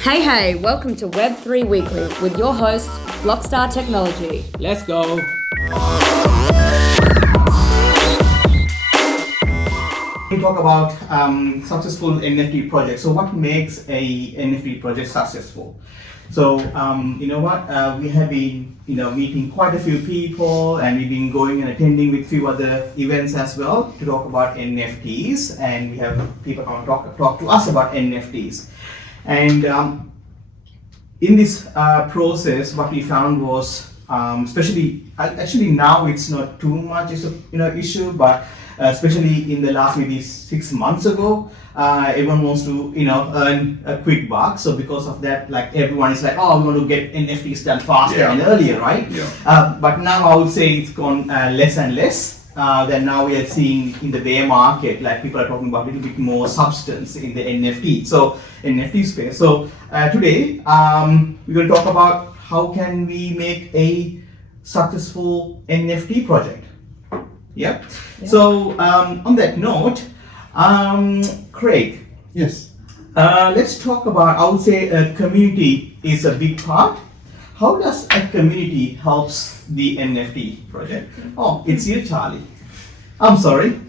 Hey, welcome to Web3 Weekly with your host, Blockstar Technology. Let's go. We talk about successful NFT projects. So what makes a NFT project successful? So we have been meeting quite a few people, and we've been going and attending with few other events as well to talk about NFTs, and we have people come talk to us about NFTs. And in this process, what we found was, especially actually now it's not too much issue, but especially in the last maybe 6 months ago, everyone wants to earn a quick buck. So because of that, like everyone is like, oh, we want to get NFTs done faster and earlier, right? Yeah. But now I would say it's gone less and less. Then now we are seeing in the bear market, like people are talking about a little bit more substance in the NFT. So NFT space. So today we're going to talk about how can we make a successful NFT project. Yeah. So on that note, Craig. Yes. Let's talk about. I would say a community is a big part. How does a community helps the NFT project? Oh, it's you, Charlie. I'm sorry.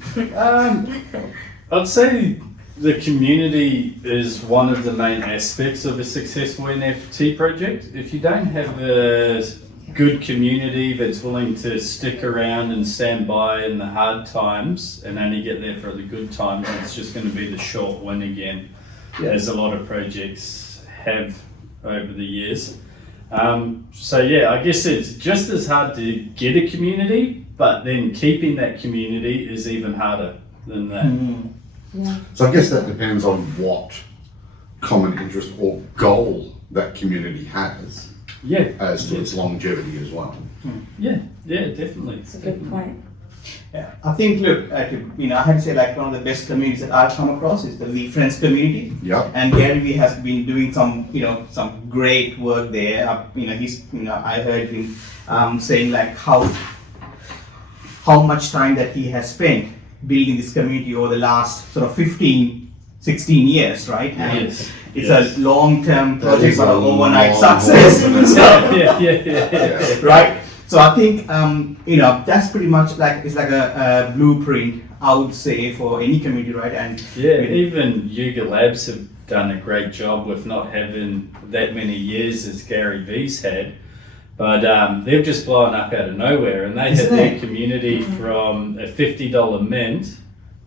I'd say the community is one of the main aspects of a successful NFT project. If you don't have a good community that's willing to stick around and stand by in the hard times and only get there for the good times, it's just going to be the short win again, as a lot of projects have over the years. I guess it's just as hard to get a community, but then keeping that community is even harder than that. Yeah. So I guess that depends on what common interest or goal that community has. Yeah. As to its longevity as well. Yeah, definitely. That's a good point. Yeah, I think, look, I had to say, like, one of the best communities that I've come across is the We Friends community. Yeah. And Gary Vee has been doing some great work there. I heard him saying like how much time that he has spent building this community over the last sort of 15, 16 years, right? And it's a long-term project, but an overnight success. Right? So I think that's pretty much like it's like a blueprint, I would say, for any community, right? And even Yuga Labs have done a great job with not having that many years as Gary Vee's had, but they've just blown up out of nowhere, and they had their community from a $50 mint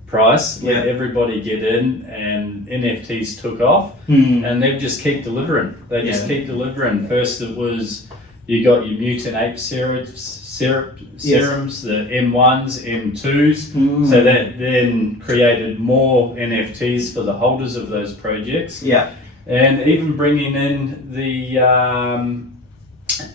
price, let everybody get in, and NFTs took off, and they've just keep delivering. They just keep delivering. First it was, you got your mutant ape serums, the M1s, M2s, so that then created more NFTs for the holders of those projects. Yeah. And even bringing in the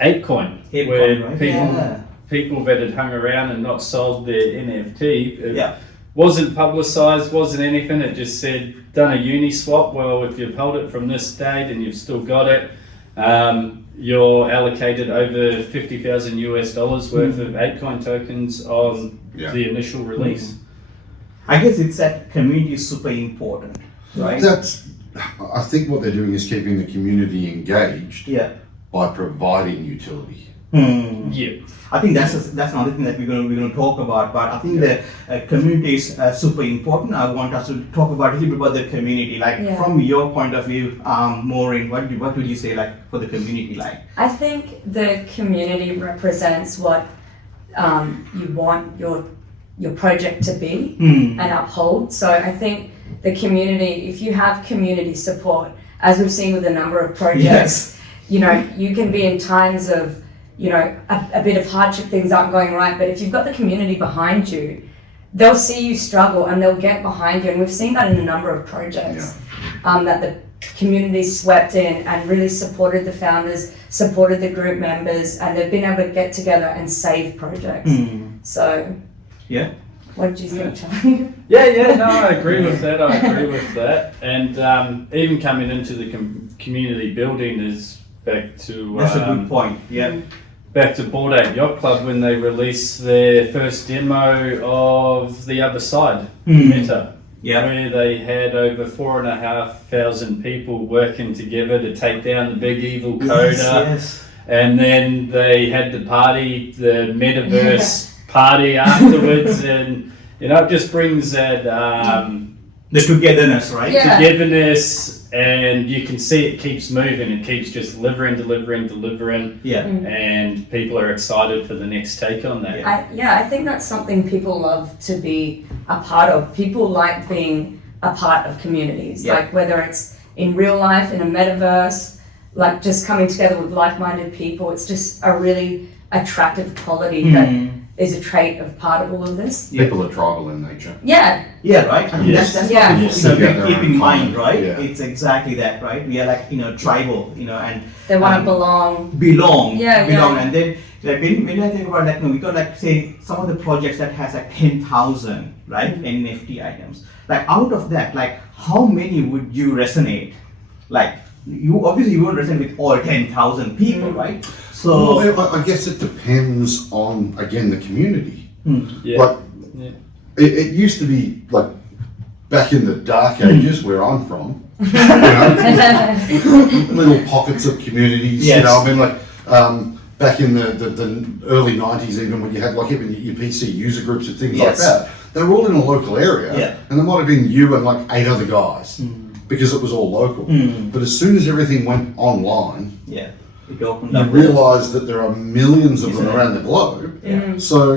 ApeCoin, where right? people that had hung around and not sold their NFT, wasn't publicised, wasn't anything, it just said, done a Uniswap, well, if you've held it from this date and you've still got it, you're allocated over $50,000 US worth of ApeCoin tokens on the initial release. I guess it's that community is super important, right? I think what they're doing is keeping the community engaged by providing utility. Yeah. I think that's another thing that we're going to talk about. But I think the community is super important. I want us to talk about a little bit about the community, from your point of view, Maureen. What would you say, like, for the community, like? I think the community represents what you want your project to be and uphold. So I think the community, if you have community support, as we've seen with a number of projects, you can be in times of a bit of hardship, things aren't going right, but if you've got the community behind you, they'll see you struggle and they'll get behind you. And we've seen that in a number of projects, that the community swept in and really supported the founders, supported the group members, and they've been able to get together and save projects. So, what did you think, Charlie? No, I agree with that. And even coming into the community building is back to... That's a good point, back to Bored Ape Yacht Club when they released their first demo of the other side, Meta. where they had over 4,500 people working together to take down the big evil coder. And then they had the party, the metaverse party afterwards, and it just brings that the togetherness, right? Togetherness, and you can see it keeps moving. It keeps just delivering. Yeah. And people are excited for the next take on that. I think that's something people love to be a part of. People like being a part of communities, like whether it's in real life, in a metaverse, like just coming together with like-minded people. It's just a really attractive quality that is a trait of part of all of this. People are tribal in nature. Yeah, right. I mean, that's what we keep in mind, right? Yeah. It's exactly that, right? We are like tribal, and they want to belong. Belong. Yeah. And then like when I think about that, we got like say some of the projects that has like 10,000 right NFT items. Like out of that, like how many would you resonate? Like you obviously you won't resonate with all 10,000 people, right? So I guess it depends on again the community. Yeah. It used to be like back in the dark ages where I'm from, little pockets of communities. Yes. Back in the early 90s, even when you had like even your PC user groups and things like that, they were all in a local area, and there might have been you and like 8 other guys because it was all local. But as soon as everything went online, it opened you up. realise that there are millions of them around the globe. So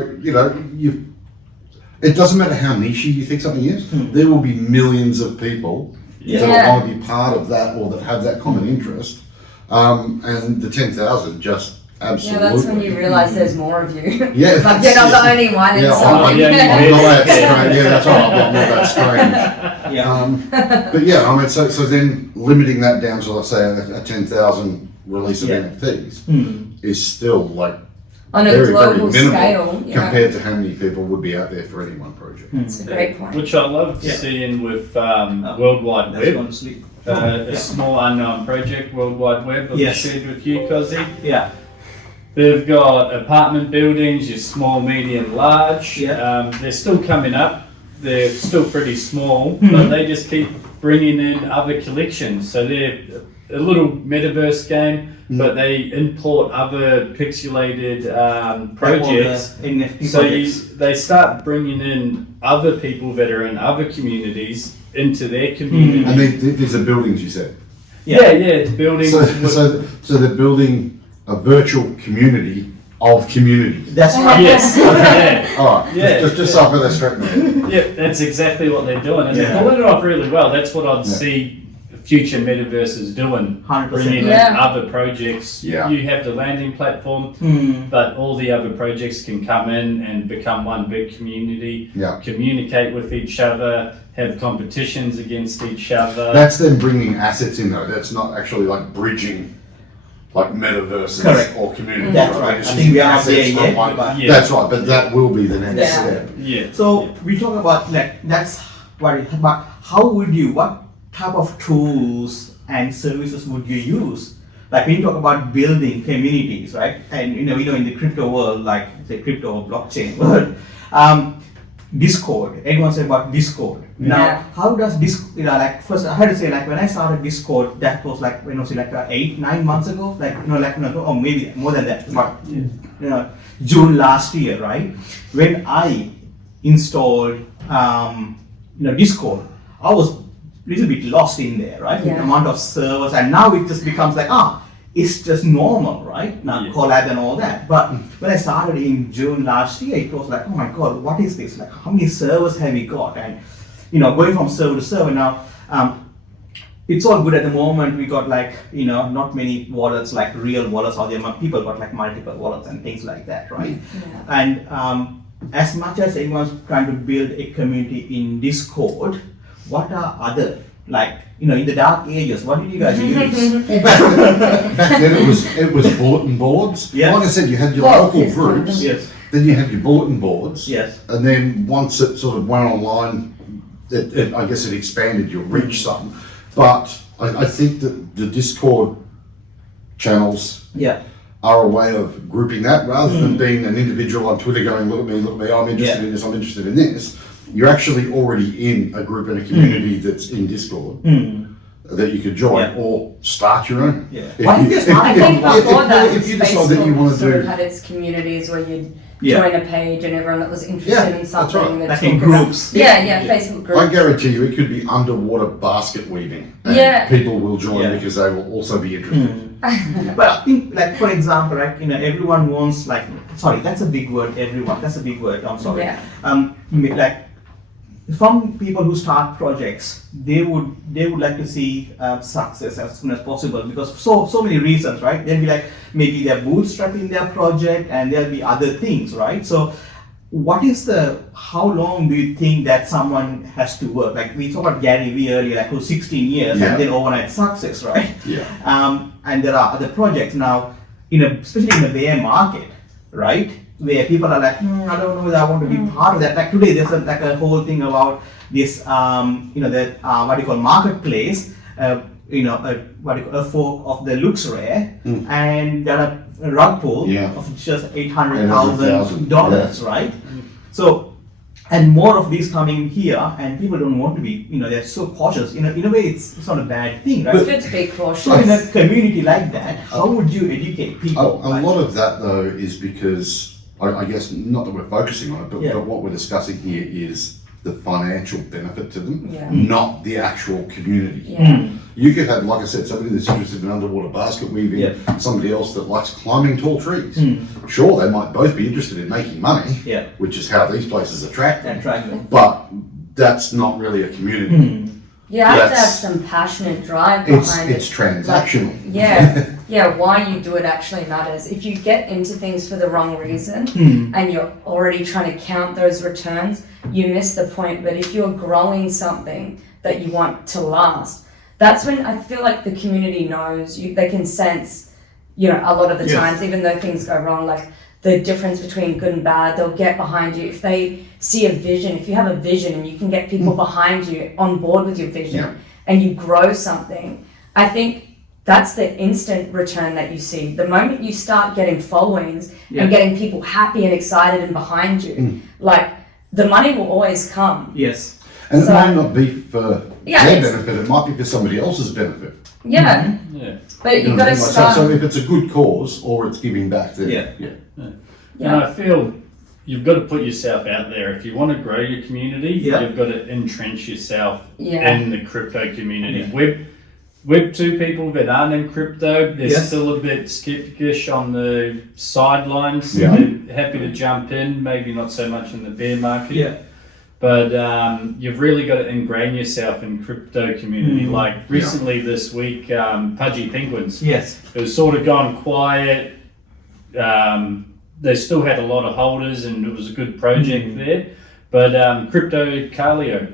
it doesn't matter how niche you think something is. There will be millions of people that want to be part of that or that have that common interest. And the 10,000 just absolutely. Yeah, that's when you realise there's more of you. Yeah, like you're not the only one in something. I'm not that strange. Yeah, that's right. I'm not that strange. But yeah, I mean, so then limiting that down to let's say a 10,000 release of NFTs is still like on a very, global very minimal scale compared to how many people would be out there for any one project. It's a great point. Which I love seeing with World Wide Web. A small unknown project, World Wide Web, I've shared with you, Kozzy. Yeah. They've got apartment buildings, your small, medium, large. They're still coming up. They're still pretty small, but they just keep bringing in other collections. So they're a little metaverse game, but they import other pixelated projects. NFT so projects. They start bringing in other people that are in other communities into their community. And these are buildings, you said? It's buildings. So they're building a virtual community of communities. That's right. Yes. All right. Just so I've got that straight in my head. Yeah, that's exactly what they're doing, and they're pulling it off really well. That's what I'd see future metaverses doing. 100%. Bringing in other projects. Yeah. You have the landing platform, but all the other projects can come in and become one big community. Yeah. Communicate with each other. Have competitions against each other. That's them bringing assets in though. That's not actually like bridging like metaverses or communities. That's right. I think we are not there yet. That's right, but that will be the next step. Yeah. So we talk about like that's what. But how would you? What type of tools and services would you use? Like when you talk about building communities, right? And in the crypto world, like say crypto or blockchain world, Discord. Everyone said about Discord. Now, how does this? First I had to say like when I started Discord, that was like 8-9 months ago, or maybe more than that. But June last year, right? When I installed Discord, I was a little bit lost in there, right? The amount of servers, and now it just becomes like it's just normal, right? Now collab and all that. But when I started in June last year, it was like, oh my god, what is this? Like, how many servers have we got? And going from server to server now, it's all good at the moment. We got not many wallets, like real wallets out there. People got like multiple wallets and things like that, right? And as much as everyone's trying to build a community in Discord, what are other in the dark ages, what did you guys use? Back then it was bulletin boards. Yeah. Like I said, you had your local groups. Yes. Then you had your bulletin boards. Yes. And then once it sort of went online, I guess it expanded your reach some. But I think that the Discord channels are a way of grouping that rather than being an individual on Twitter going, look at me, I'm interested in this, I'm interested in this. you're actually already in a group and a community that's in Discord that you could join or start your own. Yeah. I think before that, if you decide that you want to sort of do, had its communities where you'd Yeah. join a page and everyone that was interested Yeah, in that's something. right. they'd Like in talk about- groups. Yeah, Facebook groups. I guarantee you, it could be underwater basket weaving, and Yeah. people will join Yeah. because they will also be interested. But I think, like, for example, right, everyone wants, like, sorry, that's a big word, everyone, that's a big word, I'm sorry. Yeah. Like, from people who start projects, they would like to see success as soon as possible because so many reasons, right? They'll be like, maybe they're bootstrapping their project and there'll be other things, right? So how long do you think that someone has to work? Like we talked about Gary Vee earlier, like who's 16 years Yeah. and then overnight success, right? Yeah. And there are other projects now, especially in the bear market, right? Where people are like, I don't know whether I want to be part of that. Like today, there's a whole thing about this, what you call marketplace, a fork of the looks rare, and there are a rug pull of just $800,000, right? So, and more of these coming here, and people don't want to be, they're so cautious. In a way, it's not a bad thing, right? It's good to be cautious. So in a community like that, how would you educate people? A lot of that though is because, I guess, not that we're focusing on it, but, Yeah. but what we're discussing here is the financial benefit to them, Yeah. not the actual community. Yeah. You could have, like I said, somebody that's interested in underwater basket weaving, Yeah. somebody else that likes climbing tall trees. Sure, they might both be interested in making money, Yeah. which is how these places attract them, And try to. but that's not really a community. You have to have That's- some passionate drive behind It's it. transactional. Yeah, why you do it actually matters. If you get into things for the wrong reason and you're already trying to count those returns, you miss the point. But if you're growing something that you want to last, that's when I feel like the community knows, they can sense, a lot of the Yes. times, even though things go wrong, like the difference between good and bad, they'll get behind you. If they see a vision, if you have a vision and you can get people behind you on board with your vision and you grow something, I think that's the instant return that you see. The moment you start getting followings and getting people happy and excited and behind you, like the money will always come. Yes. And So- it might not be for Yeah, their it's- benefit, it might be for somebody else's benefit. Yeah, Yeah. but You you've know got what I to mean? start. So if it's a good cause or it's giving back, then Yeah. And I feel you've got to put yourself out there. If you want to grow your community, you've got to entrench yourself in the crypto community. Web 2 people that aren't in crypto, they're still a bit skeptish on the sidelines. Yeah. They're happy to jump in, maybe not so much in the bear market. Yeah. But you've really got to ingrain yourself in crypto community. Like recently this week, Pudgy Penguins. Yes. It was sort of gone quiet. They still had a lot of holders and it was a good project there. But Crypto Carlio,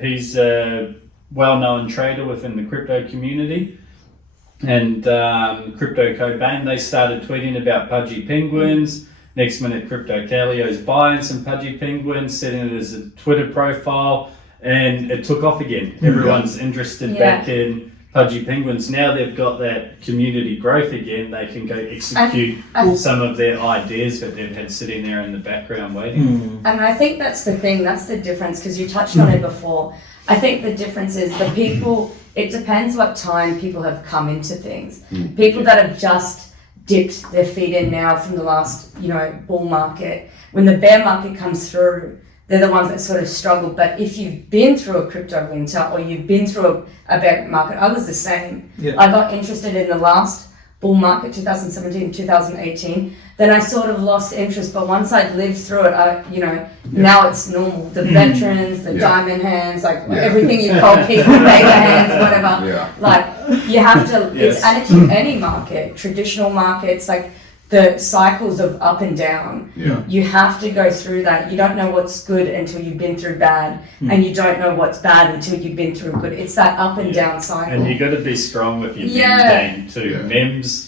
he's a well-known trader within the crypto community. And Crypto Cobain, they started tweeting about Pudgy Penguins. Next minute, Crypto Carlio's buying some Pudgy Penguins, setting it as a Twitter profile, and it took off again. Everyone's interested back in Pudgy Penguins. Now they've got that community growth again. They can go execute some of their ideas that they've had sitting there in the background waiting. And I think that's the thing, that's the difference, because you touched on it before. I think the difference is the people, it depends what time people have come into things. People that have just dipped their feet in now from the last, bull market, when the bear market comes through, they're the ones that sort of struggle. But if you've been through a crypto winter or you've been through a bear market, I was the same. I got interested in the last bull market, 2017, 2018. Then I sort of lost interest, but once I'd lived through it, now it's normal. The veterans, the diamond hands, everything you call people, mega hands, whatever. Like you have to, it's in any market, traditional markets, like the cycles of up and down. You have to go through that. You don't know what's good until you've been through bad, and you don't know what's bad until you've been through good. It's that up and down cycle. And you got to be strong with your meme game too. Memes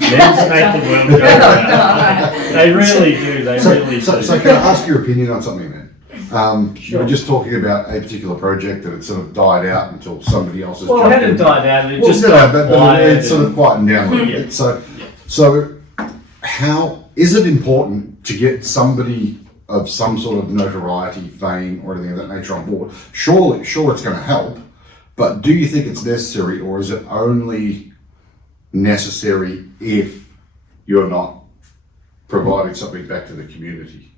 make the world go round. They really do. They really do. So can I ask your opinion on something then? You were just talking about a particular project that had sort of died out until somebody else has Well, it jumped hadn't in. died out. It Well, just no, got but quiet. it sort of quietened down a little bit. So how is it important to get somebody of some sort of notoriety, fame, or anything of that nature on board, sure it's going to help, but do you think it's necessary, or is it only necessary if you're not providing something back to the community?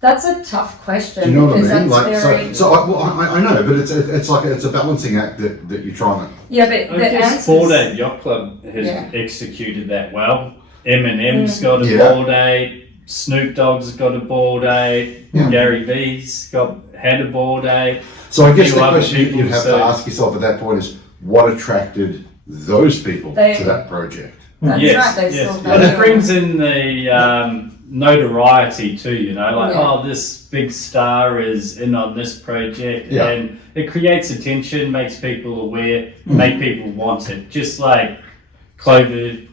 That's a tough question. Do you know what I because mean? that's Like, very... I know, but it's like it's a balancing act that you're trying to. Yeah, but I the guess answer Bored is... Ape Yacht Club has Yeah. executed that well. Eminem's got a Yeah. Bored Ape. Snoop Dogg's got a Bored Ape. Yeah. Gary V's had a Bored Ape. So I guess Few the other question people, you'd have so- to ask yourself at that point is, what attracted those people They- to that project? That's yes, right, they yes. still But value it brings in the notoriety too, you know, like, Yeah. oh, this big star is in on this project, Yeah. and it creates attention, makes people aware, make people want it, just like clothing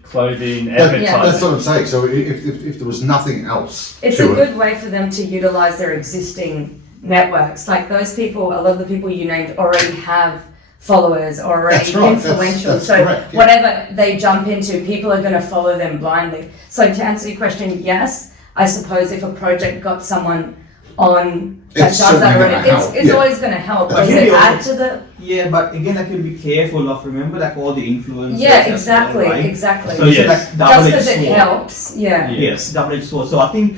advertising. That's what I'm saying. So if there was nothing else It's to a it, good way for them to utilize their existing networks. Like those people, a lot of the people you named already have followers, or already That's right, influential. that's So correct, yeah. whatever they jump into, people are going to follow them blindly. So to answer your question, yes, I suppose if a project got someone on that It's does that certainly already, gonna it's help, it's yeah. always going to help. But Does maybe it also- add to the... Yeah, but again, like you'll be careful of, remember, like all the influencers. Yeah, as well, exactly, right? exactly. So it's Yes. like Just double-edged because it sword. helps, yeah. Yes, double-edged sword. So I think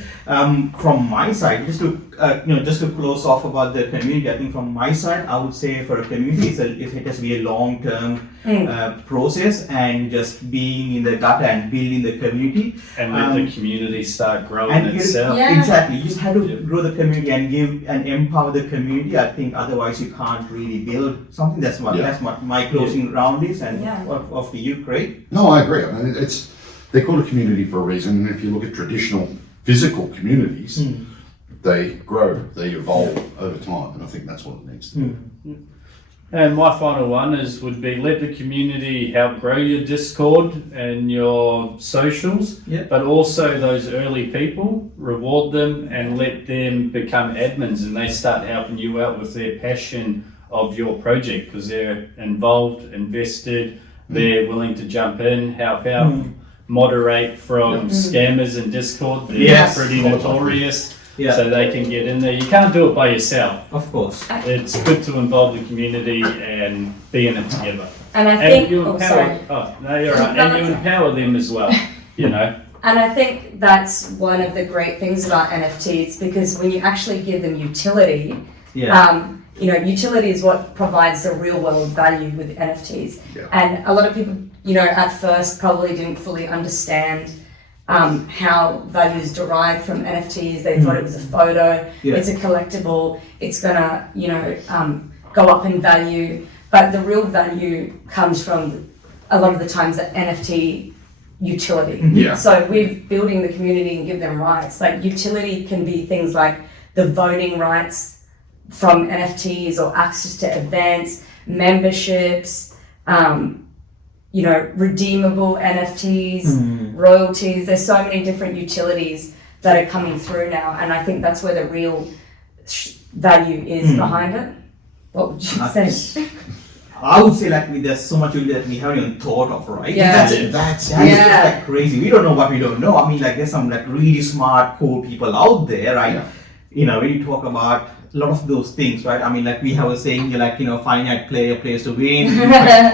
from my side, just to close off about the community, I think from my side, I would say for a community, it has to be a long-term process, and just being in the gutter and building the community. And let the community start growing And itself. Yeah. exactly, you just have to Yeah. grow the community and give and empower the community. I think otherwise you can't really build something. That's what my closing round is. And Yeah. of you, Craig. no, I agree. I mean, they're called a community for a reason. And if you look at traditional physical communities, they grow, they evolve over time, and I think that's what it needs to be. And my final one would be let the community help grow your Discord and your socials, Yeah. but also those early people, reward them and let them become admins, and they start helping you out with their passion of your project because they're involved, invested, they're willing to jump in, help out, moderate from scammers in Discord. They're Yes. pretty notorious. Yeah. So they can get in there. You can't do it by yourself. Of course. It's good to involve the community and be in it together. And I And think... you oh, empower. sorry. Oh, no, you're right. No, And you that's okay. empower them as well. You know. And I think that's one of the great things about NFTs, because when you actually give them utility, Yeah. utility is what provides the real world value with NFTs. Yeah. And a lot of people, at first probably didn't fully understand how value is derived from NFTs. They thought it was a photo, Yeah. it's a collectible, it's gonna, go up in value. But the real value comes from a lot of the times the NFT utility. Yeah. So we're building the community and give them rights. Like utility can be things like the voting rights from NFTs or access to events, memberships, redeemable NFTs, royalties. There's so many different utilities that are coming through now, and I think that's where the real value is behind it. What would you say? I would say there's so much that we haven't even thought of, right? Yeah. That's Yeah. just like crazy. We don't know what we don't know. I mean, there's some really smart, cool people out there, right? Yeah. When you talk about a lot of those things, right? I mean, we have a saying here, finite player plays to win,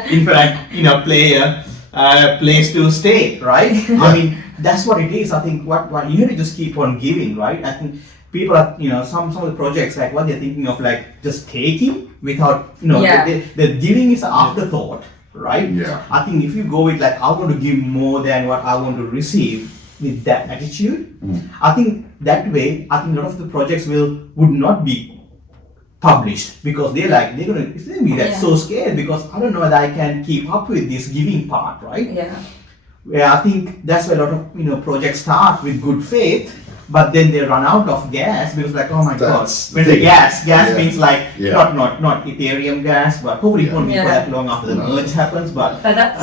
infinite player plays to stay, right? I mean, that's what it is. I think what you have to just keep on giving, right? I think people are, some of the projects, what they're thinking of, just taking without, the giving is an afterthought, right? Yeah. I think if you go with I want to give more than what I want to receive with that attitude, I think that way, a lot of the projects would not be published because it's gonna be so scared because I don't know whether I can keep up with this giving part, right? Yeah. Where I think that's where a lot of projects start with good faith, but then they run out of gas because oh my That's god, when the the thing. gas Yeah. means Yeah. not Ethereum gas, but hopefully it won't be for Yeah. that long after the No. merge happens. But But that's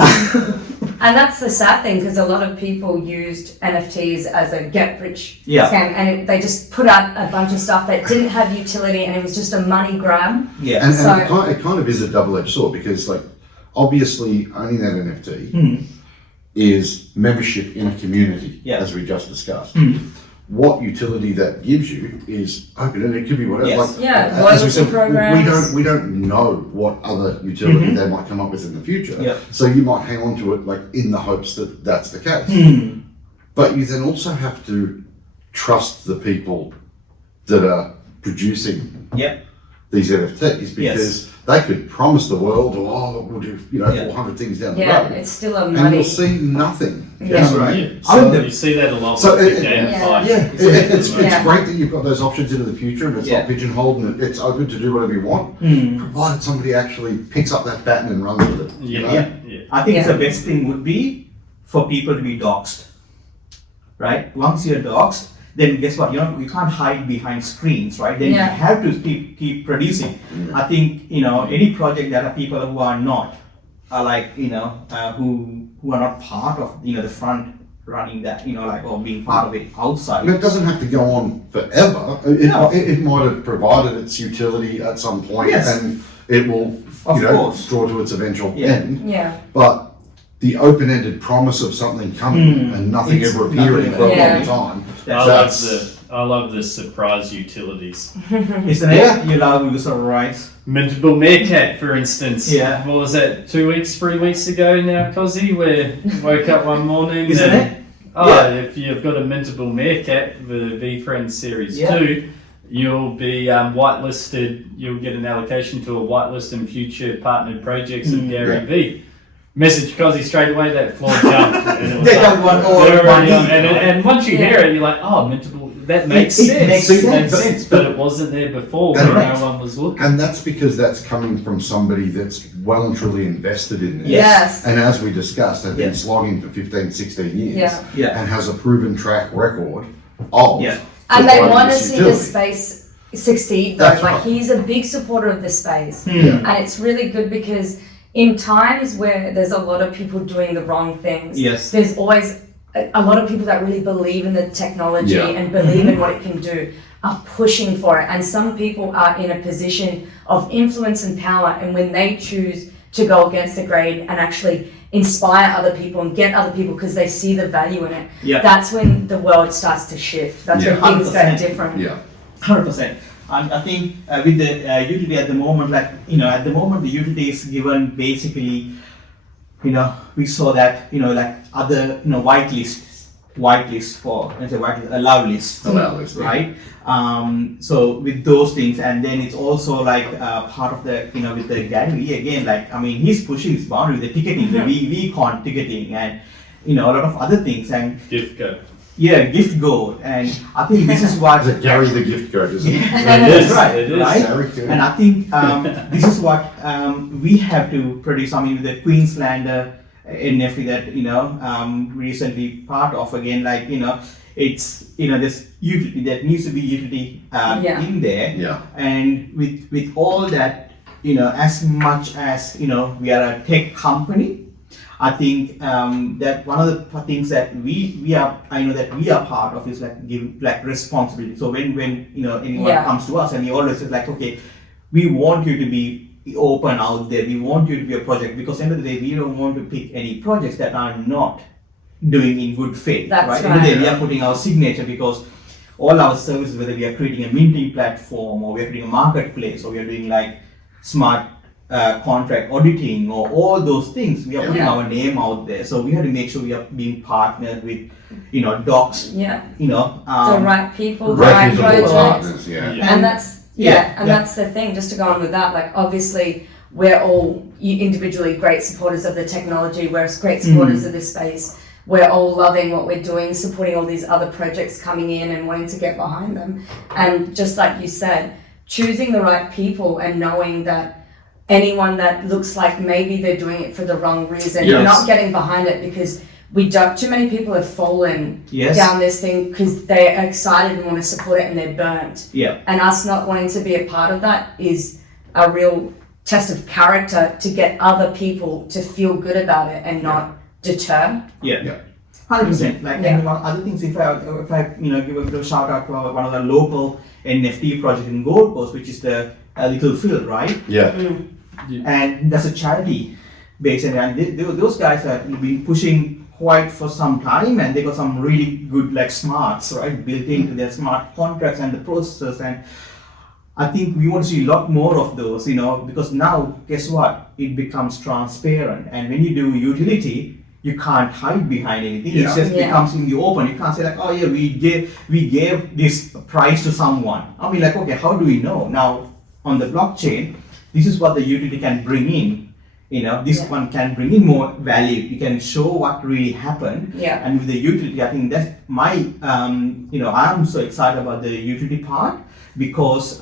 and that's the sad thing, because a lot of people used NFTs as a get rich Yeah. scam, and they just put out a bunch of stuff that didn't have utility, and it was just a money grab. yeah, And So- it kind of is a double-edged sword because, obviously, owning that NFT is membership in a community, Yeah. as we just discussed. what utility that gives you is open, and it could be whatever. Yes. Like, Yeah, as we loyalty said, programs. we don't know what other utility they might come up with in the future. Yeah. So you might hang on to it like in the hopes that that's the case. But you then also have to trust the people that are producing these NFTs, because they could promise the world, look, we'll do 400 things down the road, it's still a and money. you'll see nothing. That's You know? right. Yeah. I mean, So you see that a lot So with it- gamified. It's Yeah. great that you've got those options into the future, and it's not pigeonholed, and it's open to do whatever you want, provided somebody actually picks up that baton and runs with it. You know? Yeah. I think the best thing would be for people to be doxxed, right? Once you're doxxed, then guess what? You can't hide behind screens, right? Then you have to keep producing. I think any project that are people who are not are like who are not part of the front running that or being part of it outside. And it doesn't have to go on forever. It might have provided its utility at some point, and it will Of course. draw to its eventual end. Yeah. But the open-ended promise of something coming and nothing It's ever appearing for a Yeah. long time. I love the surprise utilities. Isn't it? You love to surprise. Mintable Meerkat, for instance. Yeah. What was that, 3 weeks ago now, Cozzy? Where woke up one morning Isn't and, it? if you've got a Mintable Meerkat, the V-Friends Series 2, you'll be whitelisted, you'll get an allocation to a whitelist in future partnered projects of Gary V. Message Cozzy straight away, that floor jumped. And it was They got one or they're already one on. And once you hear it, you're like, oh, Mintable, that makes It sense. makes It makes sense. sense, but it wasn't there before when Correct. no one was looking. And that's because that's coming from somebody that's well and truly invested in this. Yes. And as we discussed, has been Yes. slogging for 15, 16 years. Yeah. And has a proven track record of. And they providing want to this see the utility. space succeed though. That's Like right. he's a big supporter of the space. Yeah. And it's really good because in times where there's a lot of people doing the wrong things, there's always a lot of people that really believe in the technology and believe in what it can do are pushing for it. And some people are in a position of influence and power, and when they choose to go against the grain and actually inspire other people and get other people because they see the value in it, that's when the world starts to shift. That's when things go 100%. different. 100%. And I think with the utility at the moment, at the moment the utility is given basically, we saw that, other, whitelist for, let's say allow list, right? So with those things, and then it's also part of the, with the gallery again, he's pushing his boundary, the ticketing, the VCon ticketing, and, a lot of other things, and Gift go. gift go, and I think this is what Is it Gary the gift code, isn't it? It is. right, It is. right? Gary too. And I think this is what we have to produce. With the Queenslander NFT that recently part of again, it's this utility that needs to be utility in there. Yeah. And with all that, as much as we are a tech company, I think that one of the things that we are part of is give responsibility. So when anyone comes to us, and we always say okay, we want you to be open out there. We want you to be a project, because end of the day we don't want to pick any projects that are not doing in good faith. That's End of the day, we are putting our signature, because all our services, whether we are creating a minting platform or we are creating a marketplace or we are doing smart contract auditing or all those things, we are putting our name out there. So we have to make sure we are being partnered with docs. The The right people, the right Reputable projects. partners, yeah. And that's that's the thing, just to go on with that, obviously we're all individually great supporters of the technology, we're great supporters of this space, we're all loving what we're doing, supporting all these other projects coming in and wanting to get behind them. And just like you said, choosing the right people and knowing that anyone that looks like maybe they're doing it for the wrong reason, not getting behind it, because too many people have fallen down this thing because they're excited and want to support it and they're burnt. And us not wanting to be a part of that is a real test of character to get other people to feel good about it and not deter. 100%. And one other things, if I give a little shout out to one of the local NFT project in Gold Coast, which is the Little Phil, right? And that's a charity based, and those guys have been pushing quite for some time, and they got some really good like smarts, right, built into their smart contracts and the processes. And I think we want to see a lot more of those, because now, guess what? It becomes transparent, and when you do utility, you can't hide behind anything. Yeah. It just Yeah. becomes in the open. You can't say like, oh yeah, we gave this price to someone. I mean, like, okay, how do we know? Now on the blockchain, this is what the utility can bring in. This Yeah. one can bring in more value. You can show what really happened. Yeah. And with the utility, I think that's my, I'm so excited about the utility part because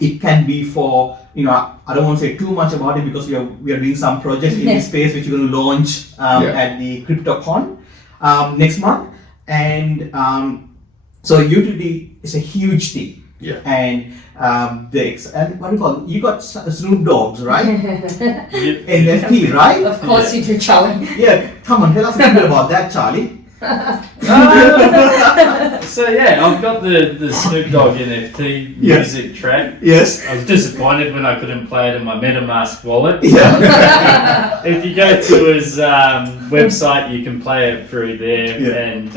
it can be for, I don't want to say too much about it because we are doing some projects in this space which we're going to launch at the CryptoCon next month. And so utility is a huge thing. Yeah. And and what do you call it? You got Snoop Dogs, right? NFT, right? Of course you do, Charlie. Yeah, come on, tell us a little bit about that, Charlie. So yeah, I've got the Snoop Dogg NFT Yes. music track. Yes. I was disappointed when I couldn't play it in my MetaMask wallet. Yeah. If you go to his website, you can play it through there, Yeah. and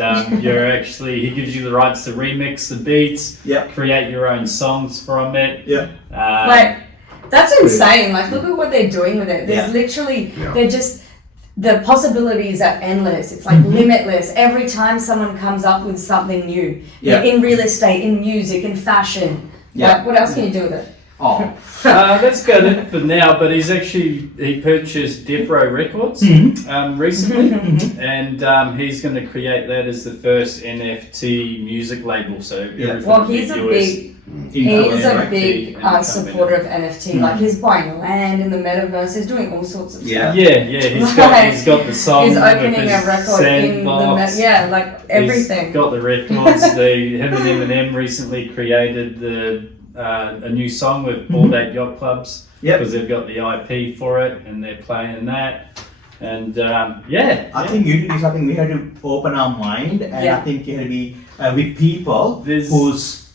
he gives you the rights to remix the beats, Yeah. create your own songs from it. Yeah. Like, that's insane. Like, look at what they're doing with it. There's Yeah. literally, Yeah. they're just, the possibilities are endless. It's like limitless. Every time someone comes up with something new, Yeah. in real estate, in music, in fashion, Yeah. like, what else can you do with it? Oh. That's good for now, but he purchased Death Row Records recently, and he's going to create that as the first NFT music label. So everything Well, will be he's a US. big, he's a right. big And supporter of NFT. Like, he's buying land in the metaverse. He's doing all sorts of Yeah. stuff. He's got the song. He's with opening his a record in the sandbox. like everything. He's got the records. Him and Eminem recently created a new song with Bored Ape Yacht Clubs Yep. because they've got the IP for it and they're playing that. And I think utility is something we have to open our mind, and Yeah. I think it will be with people There's- who's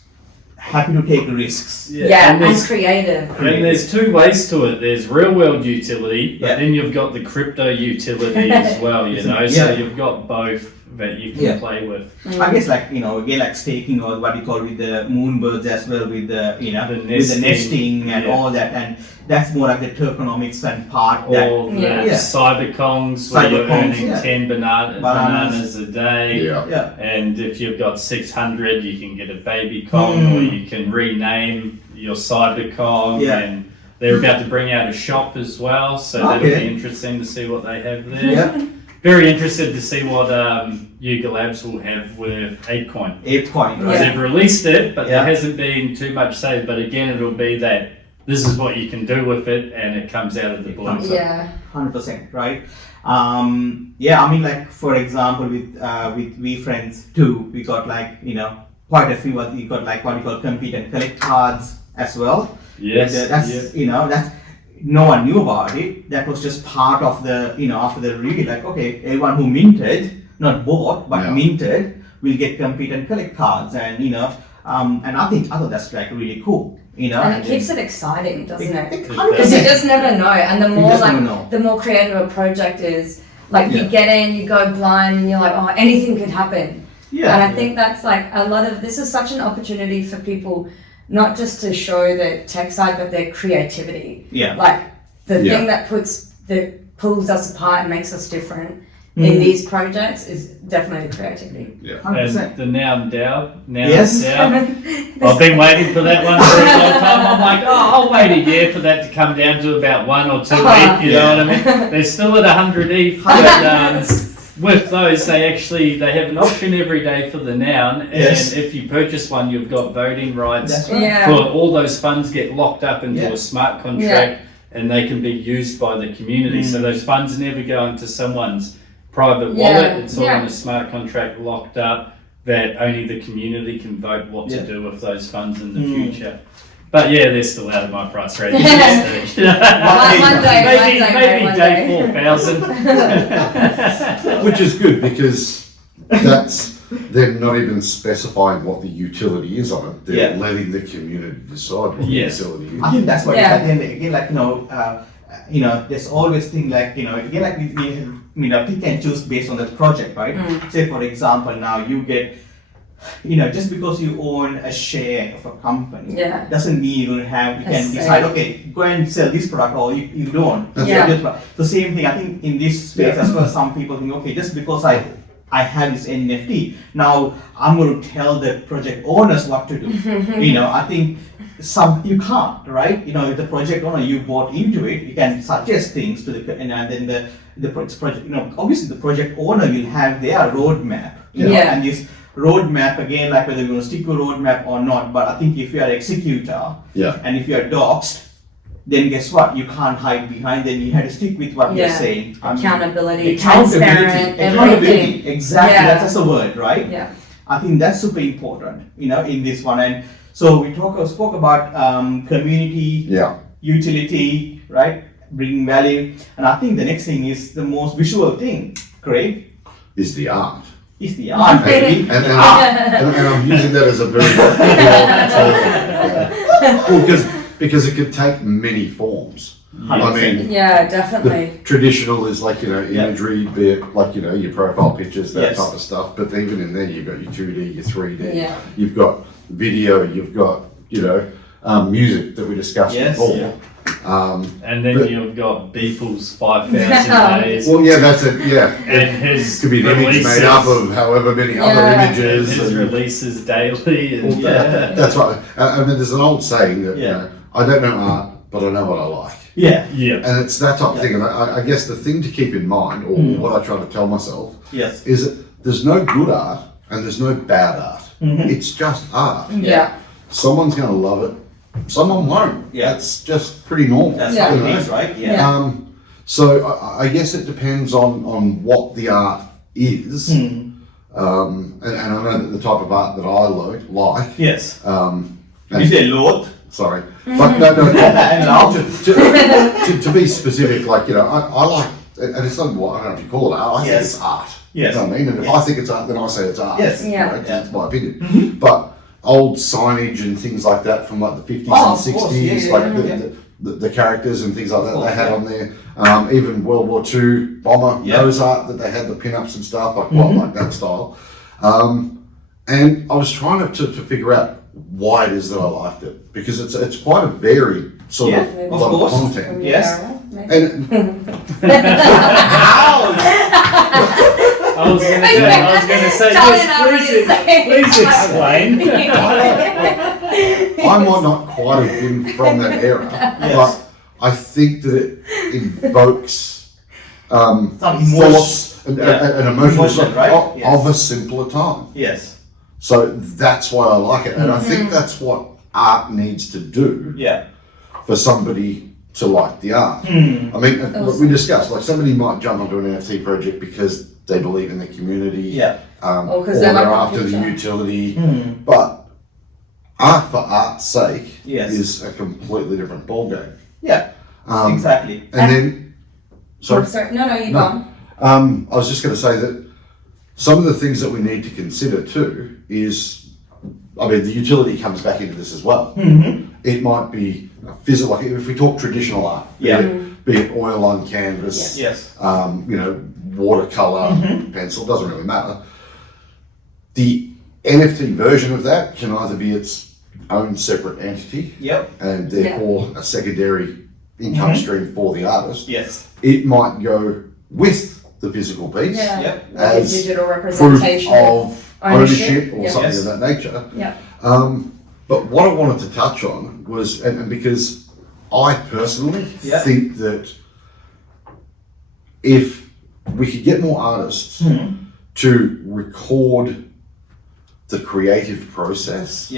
happy to take risks. Yeah, and and creative. And there's two ways to it. There's real world utility, but Yeah. then you've got the crypto utility as well, So Yeah. you've got both that you can Yeah. play with. I guess again like staking or what you call with the moonbirds as well with the with the nesting and yeah. all that, and that's more like the tokenomics and part that Or the Yeah. Yeah. cyberkongs where you're Cyberkongs, earning yeah. 10 bananas a day. Yeah. yeah. And if you've got 600, you can get a baby Kong, or you can rename your cyber Kong. Yeah. And they're about to bring out a shop as well, so that'll Okay. be interesting to see what they have there. Yeah. Very interested to see what Yuga Labs will have with ApeCoin. Apecoin, Because right? they've released it, but Yeah. there hasn't been too much said. But again, it'll be that this is what you can do with it, and it comes out of the blue. comes Yeah. 100%, right? Yeah, I mean, like for example, with We Friends too, we got quite a few. We got what we call compete and collect cards as well. Yes, That's that's no one knew about it. That was just part of the after the reveal. Like, okay, everyone who minted, not bought but Yeah. minted, will get compete and collect cards, and and I thought that's really cool. And it keeps it exciting, doesn't it? Because you 100%. just never know. And the You more just never know. the more creative a project is, like Yeah. you get in, you go blind, and you're like, oh, anything could happen. Yeah. And I think that's like a lot of this is such an opportunity for people, not just to show their tech side, but their creativity. Yeah. Like the Yeah. thing that pulls us apart and makes us different in these projects is definitely the creativity. Yeah. 100%. And the Noun DAO. Yes. I've been waiting for that one for a long time. I'm like, I'll wait a year for that to come down to about 1 or 2 ETH, you know what I mean? They're still at 100 ETH, but with those, they have an auction every day for the Noun, and Yes. if you purchase one, you've got voting rights. That's right. Yeah. For all those funds get locked up into Yeah. a smart contract, and they can be used by the community. So those funds never go into someone's private wallet. Yeah. It's all Yeah. in a smart contract locked up that only the community can vote what to do with those funds in the future. But yeah, they're still out of my price range at this stage. One day, maybe one day day. 4,000. Which is good because they're not even specifying what the utility is on it. They're Yeah. letting the community decide what Yes. the utility is. I think that's what Yeah. it is. Then again, there's always thing like, again, like we pick and choose based on the project, right? Say for example, now you get, just because you own a share of a company, doesn't mean you can decide, okay, go and sell this product, or you don't. So same thing, I think in this space as well, some people think, okay, just because I have this NFT, now I'm going to tell the project owners what to do. I think you can't, right? If the project owner, you bought into it, you can suggest things to and then the project, obviously the project owner will have their roadmap, and this roadmap, again, like whether you're going to stick to a roadmap or not, but I think if you are executor, and if you are doxed, then guess what? You can't hide behind, then you have to stick with what you're saying. Accountability, transparent, everything. Exactly, that's a word, right? Yeah. I think that's super important, in this one. And so we spoke about community, utility, right? Bringing value. And I think the next thing is the most visual thing, Craig. Is the art. Is the art, baby. And I'm using that as a very well, because it could take many forms. I mean, definitely. The traditional is like, imagery, be it like, your profile pictures, that type of stuff. But even in there, you've got your 2D, your 3D. You've got video, you've got, music that we discussed before. And then you've got Beeple's 5,000 days. Well, that's it, And his could be an image made up of however many other images. And his releases daily. And that's right. I mean, there's an old saying that, I don't know art, but I know what I like. Yeah. And it's that type of thing. And I guess the thing to keep in mind, or what I try to tell myself, is that there's no good art and there's no bad art. It's just art. Someone's going to love it. Someone won't. That's just pretty normal. That's how it is, right? So I guess it depends on what the art is. And I know that the type of art that I like. Yes. You say loathe? Sorry. But no. To be specific, like, I like, and it's not what, I don't know if you call it art, I think it's art. Yes. You know what I mean? And if I think it's art, then I say it's art. Yes. Right? That's my opinion. But old signage and things like that from like the 50s and 60s, the characters and things like that they had on there. Even World War II bomber nose art that they had, the pin-ups and stuff, I quite like that style. And I was trying to figure out why it is that I liked it, because it's quite a varied sort of content. Yes. And I was going to say, please explain. I might not quite have been from that era, but I think that it invokes thoughts and emotions of a simpler time. Yes. So that's why I like it, and I think that's what art needs to do for somebody to like the art. I mean, we discussed, like, somebody might jump onto an NFT project because they believe in the community, or they're after the utility, but art for art's sake is a completely different ballgame. Exactly. And then, sorry? No, you're gone. I was just going to say that some of the things that we need to consider too is, I mean, the utility comes back into this as well. It might be physical, like if we talk traditional art, be it oil on canvas, watercolor, pencil, doesn't really matter. The NFT version of that can either be its own separate entity, and therefore a secondary income stream for the artist. It might go with the physical piece as digital representation proof of ownership or something of that nature. But what I wanted to touch on was, and because I personally think that if we could get more artists to record the creative process,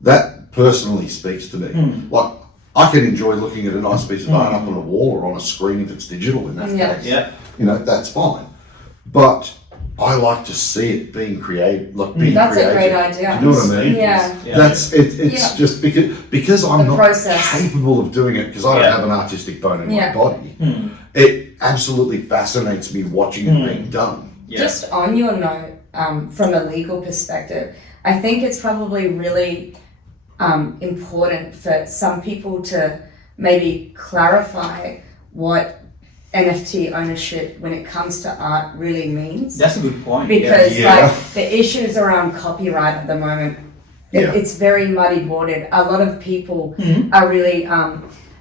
that personally speaks to me. Like, I can enjoy looking at a nice piece of art up on a wall or on a screen if it's digital in that case. That's fine. But I like to see it being created, That's a great idea. Do you know what I mean? That's it. It's just because I'm not process. capable of doing it, because I don't have an artistic bone in my body. It absolutely fascinates me watching it being done. Just on your note, from a legal perspective, I think it's probably really important for some people to maybe clarify what NFT ownership when it comes to art really means. That's a good point. Because Yeah. like the issues around copyright at the moment, it's very muddy watered. A lot of people are really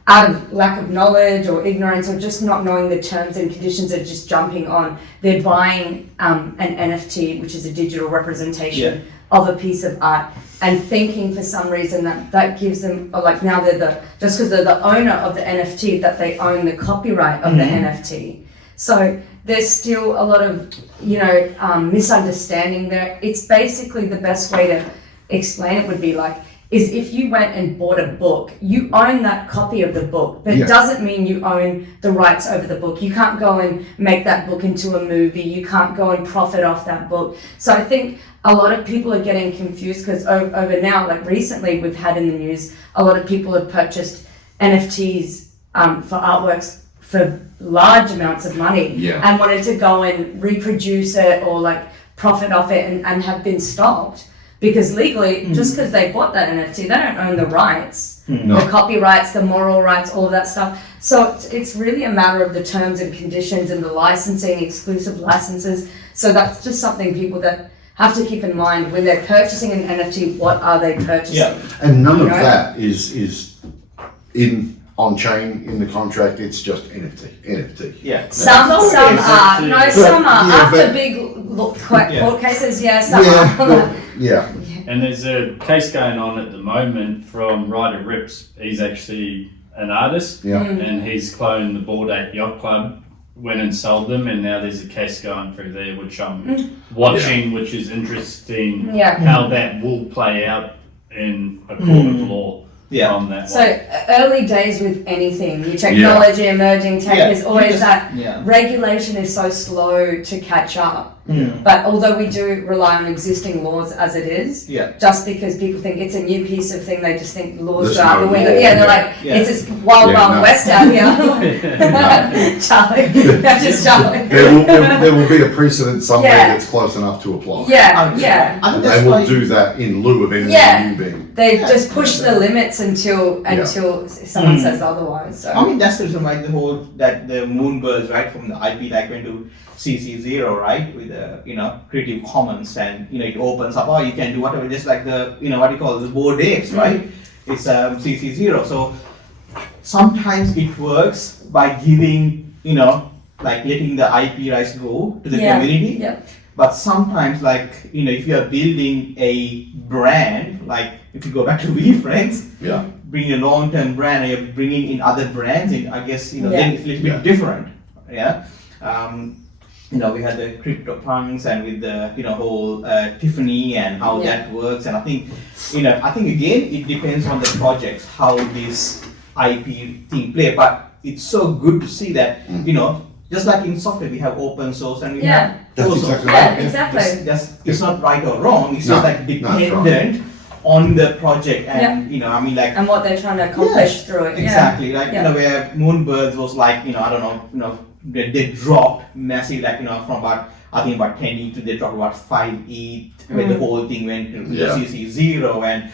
out of lack of knowledge or ignorance or just not knowing the terms and conditions, are just jumping on. They're buying an NFT, which is a digital representation of a piece of art, and thinking for some reason that gives them, or like now just because they're the owner of the NFT, that they own the copyright of the NFT. So there's still a lot of, misunderstanding there. It's basically the best way to explain it would be like, is if you went and bought a book, you own that copy of the book, but it doesn't mean you own the rights over the book. You can't go and make that book into a movie. You can't go and profit off that book. So I think a lot of people are getting confused because over now, like recently we've had in the news, a lot of people have purchased NFTs for artworks for large amounts of money and wanted to go and reproduce it or like profit off it and have been stopped. Because legally, just because they bought that NFT, they don't own the rights, the copyrights, the moral rights, all of that stuff. So it's really a matter of the terms and conditions and the licensing, exclusive licenses. So that's just something people that have to keep in mind when they're purchasing an NFT. What are they purchasing? Yeah. And none of that is on chain in the contract. It's just NFT. Yeah. Some are. Some are. Yeah, After big court cases, some are. Yeah. And there's a case going on at the moment from Ryder Rips. He's actually an artist, and he's cloned the Bored Ape Yacht Club, went and sold them, and now there's a case going through there which I'm watching, which is interesting how that will play out in a court of law on that So early days with anything, new technology, emerging tech, is always that regulation is so slow to catch up. But although we do rely on existing laws as it is, just because people think it's a new piece of thing, they just think laws go out the window. They're like, it's this wild west out here. Charlie, that's just Charlie. There will be a precedent somewhere that's close enough to apply. I think They will do that in lieu of anything new being. They just push the limits until someone says otherwise. So. I mean, that's the reason why the Moonbirds, right, from the IP like went to CC0, right, with the Creative Commons, and it opens up, you can do whatever, just like the what you call the Bored Apes, right? It's CC0. So sometimes it works by giving like letting the IP rights go to the community. But sometimes, like if you are building a brand, like if you go back to VFriends, bring a long-term brand, and you're bringing in other brands, and I guess then it's a little bit different. We had the CryptoPunks and with the whole Tiffany and how that works, and I think again it depends on the projects how this IP thing play. But it's so good to see that just like in software we have open source and we have closed source. Exactly. It's not right or wrong. It's just like dependent on the project and and what they're trying to accomplish through it. Exactly. Like where Moonbirds was like they dropped massive, like from about 10 ETH to they dropped about 5 ETH when the whole thing went to CC0, and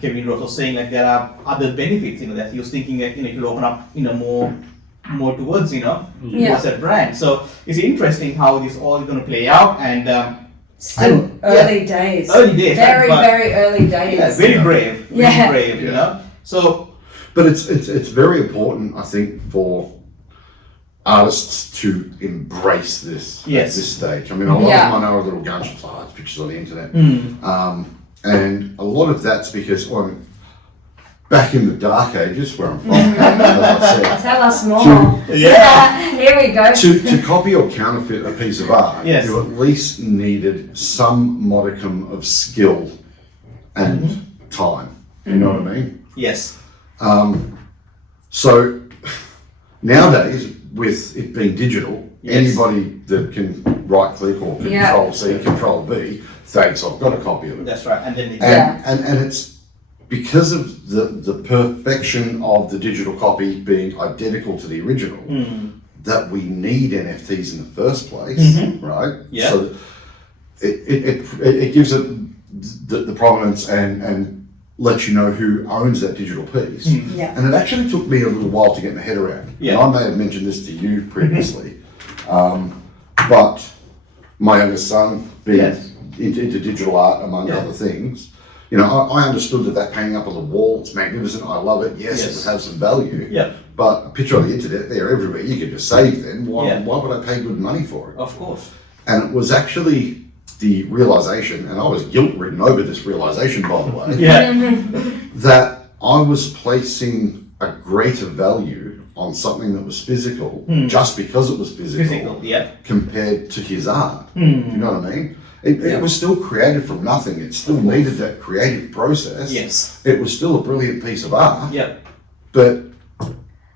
Kevin Rose was saying like there are other benefits that he was thinking that it will open up more towards towards that brand. So it's interesting how this all is going to play out, and still early days. Very early days. Yeah, very brave. Very brave. So, but it's very important, I think, for artists to embrace this at this stage. I mean, a lot of them I know are little gunshots, it's pictures on the internet, and a lot of that's because back in the dark ages where I'm from, as I said, tell us more. Here we go. To copy or counterfeit a piece of art, Yes. you at least needed some modicum of skill and time. You know what I mean? yes. So nowadays, with it being digital, anybody that can right click or control C, control V, thanks, I've got a copy of it. That's right. And then And it's because of the perfection of the digital copy being identical to the original that we need NFTs in the first place, right? Yeah. So it gives it the provenance and lets you know who owns that digital piece. Yeah. And it actually took me a little while to get my head around. Yeah. And I may have mentioned this to you previously, but my youngest son being Yes. into digital art, among Yeah. other things, you know, I understood that painting up on the wall, it's magnificent, I love it, yes, it Yes. would have some value, Yeah. but a picture on the internet, they're everywhere, you can just save them, why Yeah. would I pay good money for it? Of course. And it was actually the realization, and I was guilt-ridden over this realization, by the way, Yeah. that I was placing a greater value on something that was physical just because it was Physical. Yeah. compared to his art. You know what I mean? It was still created from nothing. It still needed that creative process. Yes. It was still a brilliant piece of art. Yeah. But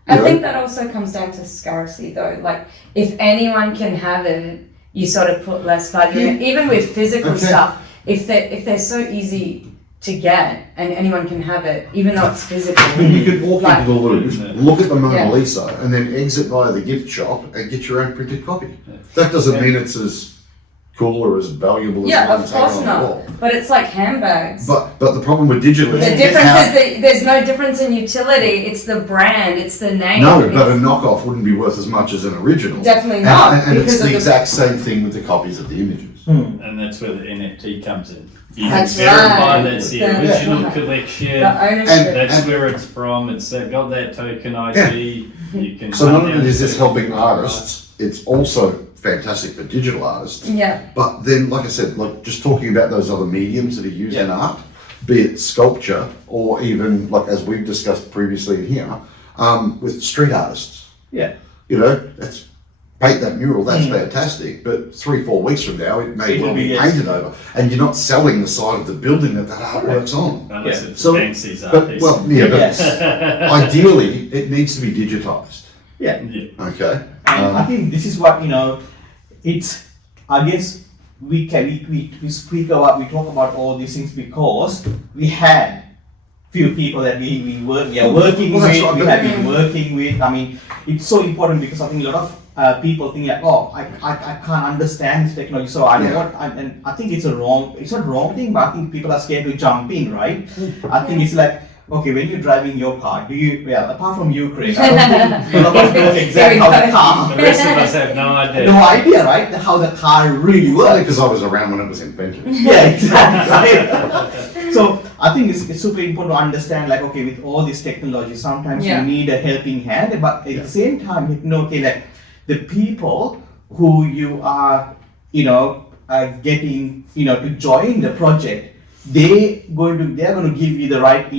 I know, think that also comes down to scarcity though. Like if anyone can have it, you sort of put less value in it. Even with physical Okay. stuff, if they're so easy to get and anyone can have it, even though it's physical. you could walk Like- into the Louvre, look at the Mona Yeah. Lisa, and then exit via the gift shop and get your own printed copy. That doesn't mean it's as cool or as valuable as Yeah, the one of taken course on the wall. not. But it's like handbags. But the problem with digital The is difference how- is that there's no difference in utility. It's the brand. It's the name. no, but a It's knockoff wouldn't be worth as much as an original. definitely And, not. and it's because the of exact same thing with the copies of the images. And that's where the NFT comes in. You That's can verify right. that's the Yeah. original collection. the ownership. And- That's where it's from. It's got that token ID. You can. So not find only out is this who- helping artists, it's also fantastic for digital artists. yeah. But then, like I said, like just talking about those other mediums that are used in art, be it sculpture or even like as we've discussed previously in here, with street artists. Yeah. You know, that's paint that mural, that's fantastic. But 3-4 weeks from now, it may It well will be be, yes. painted over, and you're not selling the side of the building that artwork's on. Unless Yeah. it's So, Banksy's art but piece. well, yeah, but Yes. ideally, it needs to be digitized. Yeah. Yeah. Okay. And I think this is what, you know, it's, I guess we speak about, we talk about all these things because we had few people that we are working Well, that's with, right, we but- have been working with. I mean, it's so important because I think a lot of people think like, oh, I can't understand this technology, so I don't Yeah. want, and I think it's not wrong thing, but I think people are scared to jump in, right? I think it's like, okay, when you're driving your car, apart from you, Craig, I don't think a lot of us knows exactly how the car, The rest of us have no idea. no idea, right? How the car really Well, works. because I was around when it was invented. Yeah, exactly. Right? So I think it's super important to understand, like, okay, with all this technology, sometimes Yeah. you need a helping hand, but at the same time, you know, okay, like the people who you are, getting, to join the project, they're going to give you the right,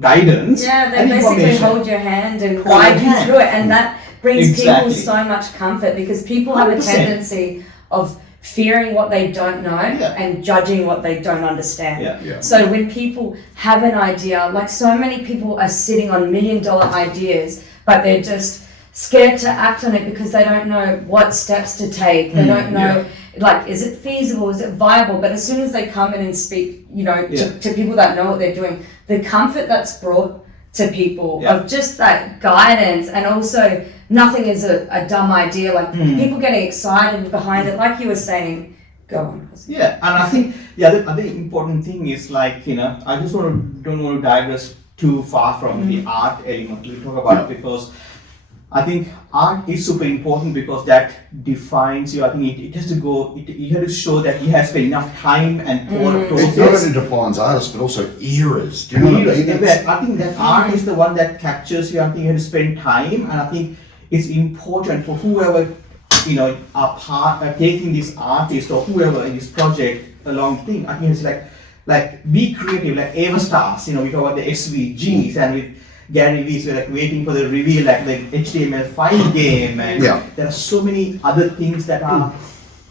guidance. Yeah, they and basically information. hold your hand and Hold guide your you hand. through it, and that brings Exactly. people so much comfort because people have a 100%. tendency of fearing what they don't know Yeah. and judging what they don't understand. Yeah. Yeah. So when people have an idea, like so many people are sitting on $1 million ideas, but they're just scared to act on it because they don't know what steps to take. They don't know, like, is it feasible? Is it viable? But as soon as they come in and speak, to people that know what they're doing, the comfort that's brought to people Yeah. of just that guidance, and also nothing is a dumb idea. Like people getting excited behind it, like you were saying. Go on. Yeah, and I think the other important thing is like, I just don't want to digress too far from the art element we talk about because I think art is super important because that defines you. I think it has to go, you have to show that you have spent enough time and thought It not process. only defines artists, but also eras. Do you know what I mean? That's- I think that art is the one that captures you. I think you have to spend time, and I think it's important for whoever are taking this artist or whoever in this project along thing. I think it's like be creative, like Eva Stars. We talk about the SVGs, and with Gary V's, we're like waiting for the reveal, like the HTML5 game, and there are so many other things that are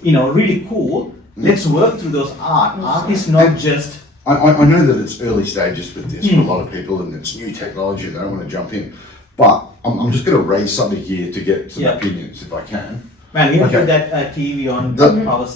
really cool. Let's work through those art. Art is not just I know that it's early stages with this for a lot of people, and it's new technology. They don't want to jump in, but I'm just going to raise something here to get some opinions, if I can. man. We have to Okay. put that TV on The- our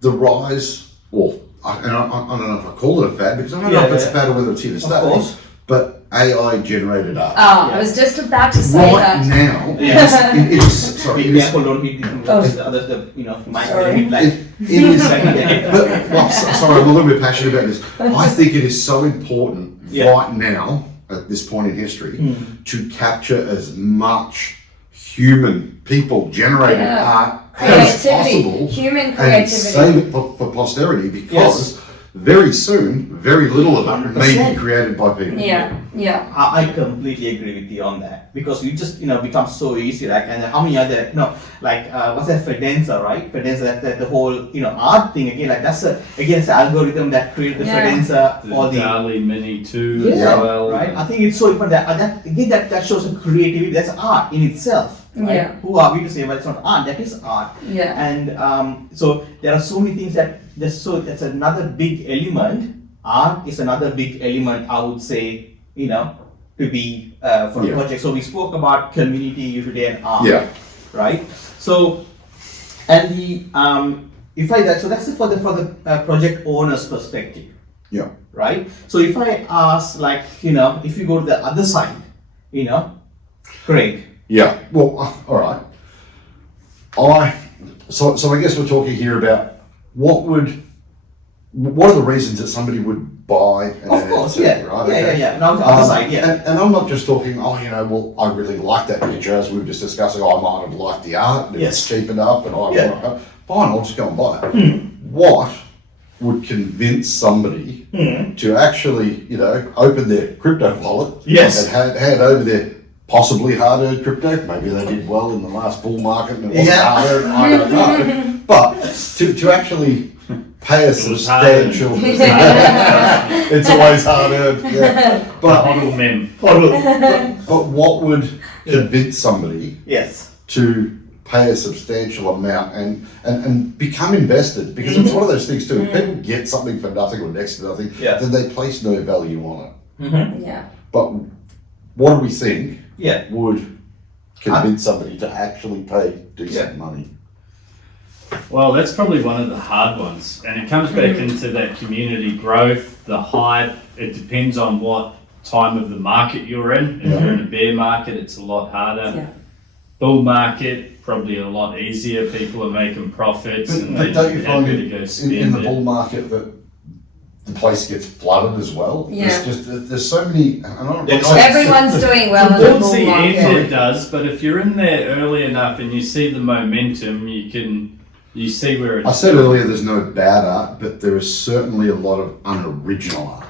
The rise, or I don't know if I call it a fad because I don't know if it's a fad or whether it's here to stay. course. But AI generated art. Oh, I was just about to say Right that. now, Yeah. it is sorry, Be it is, careful, don't hit the others. Might Sorry. hit like. it is sorry, I'm a little bit passionate about this. I think it is so important Yeah. right now at this point in history to capture as much human people generated Yeah. art as Creativity, possible human and creativity. save it for posterity because Yes. very soon very little of it may 100%. be created by people. Yeah, yeah. I completely agree with you on that because you just become so easy, right? And how many other what's that Fidenza, right? Fidenza, that the whole art thing again, like that's it's the algorithm that created the Yeah. Fidenza, The all the Dali Mini 2 yeah, as well. right. I think it's so important that shows a creativity. That's art in itself. Right? Yeah. Who are we to say, well, it's not art? That is art. Yeah. And so there are so many things that's another big element. Art is another big element, I would say, to be for a Yeah. project. So we spoke about community, utility, and art. Yeah. Right. So, and the so that's for the project owner's perspective. Yeah. Right. So if I ask, if you go to the other side, Craig. Yeah. Well, all right. So I guess we're talking here about what are the reasons that somebody would buy an Of course, NFT, yeah. right? Yeah. Now the other side, yeah. And I'm not just talking, I really like that picture, as we were just discussing, I might have liked the art, and Yes. it's cheap enough, and Yeah. fine, I'll just go and buy it. What would convince somebody to actually, open their crypto wallet Yes. and hand over their possibly hard-earned crypto? Maybe they did well in the last bull market and it wasn't Yeah. hard-earned, I don't know. But to actually pay a was hard-earned. substantial, it's always hard-earned, yeah. But Hodl mem. but what would convince somebody Yes. to pay a substantial amount and become invested? Because it's one of those things too. If people get something for nothing or next to nothing, Yeah. then they place no value on it. Yeah. But what do we think Yeah. would convince somebody to actually pay decent Yeah. money? Well, that's probably one of the hard ones. And it comes back into that community growth, the hype. It depends on what time of the market you're in. If you're in a bear market, it's a lot harder. Yeah. Bull market, probably a lot easier. People are making profits and But don't you they're find happy to go spend in the it. bull market that the place gets flooded as well? Yeah. There's so many. And I'm There's not- Everyone's doing well in the Towards bull the end market. it does, but if you're in there early enough and you see the momentum, you see where it's I said earlier there's no bad art, but there is certainly a lot of unoriginal art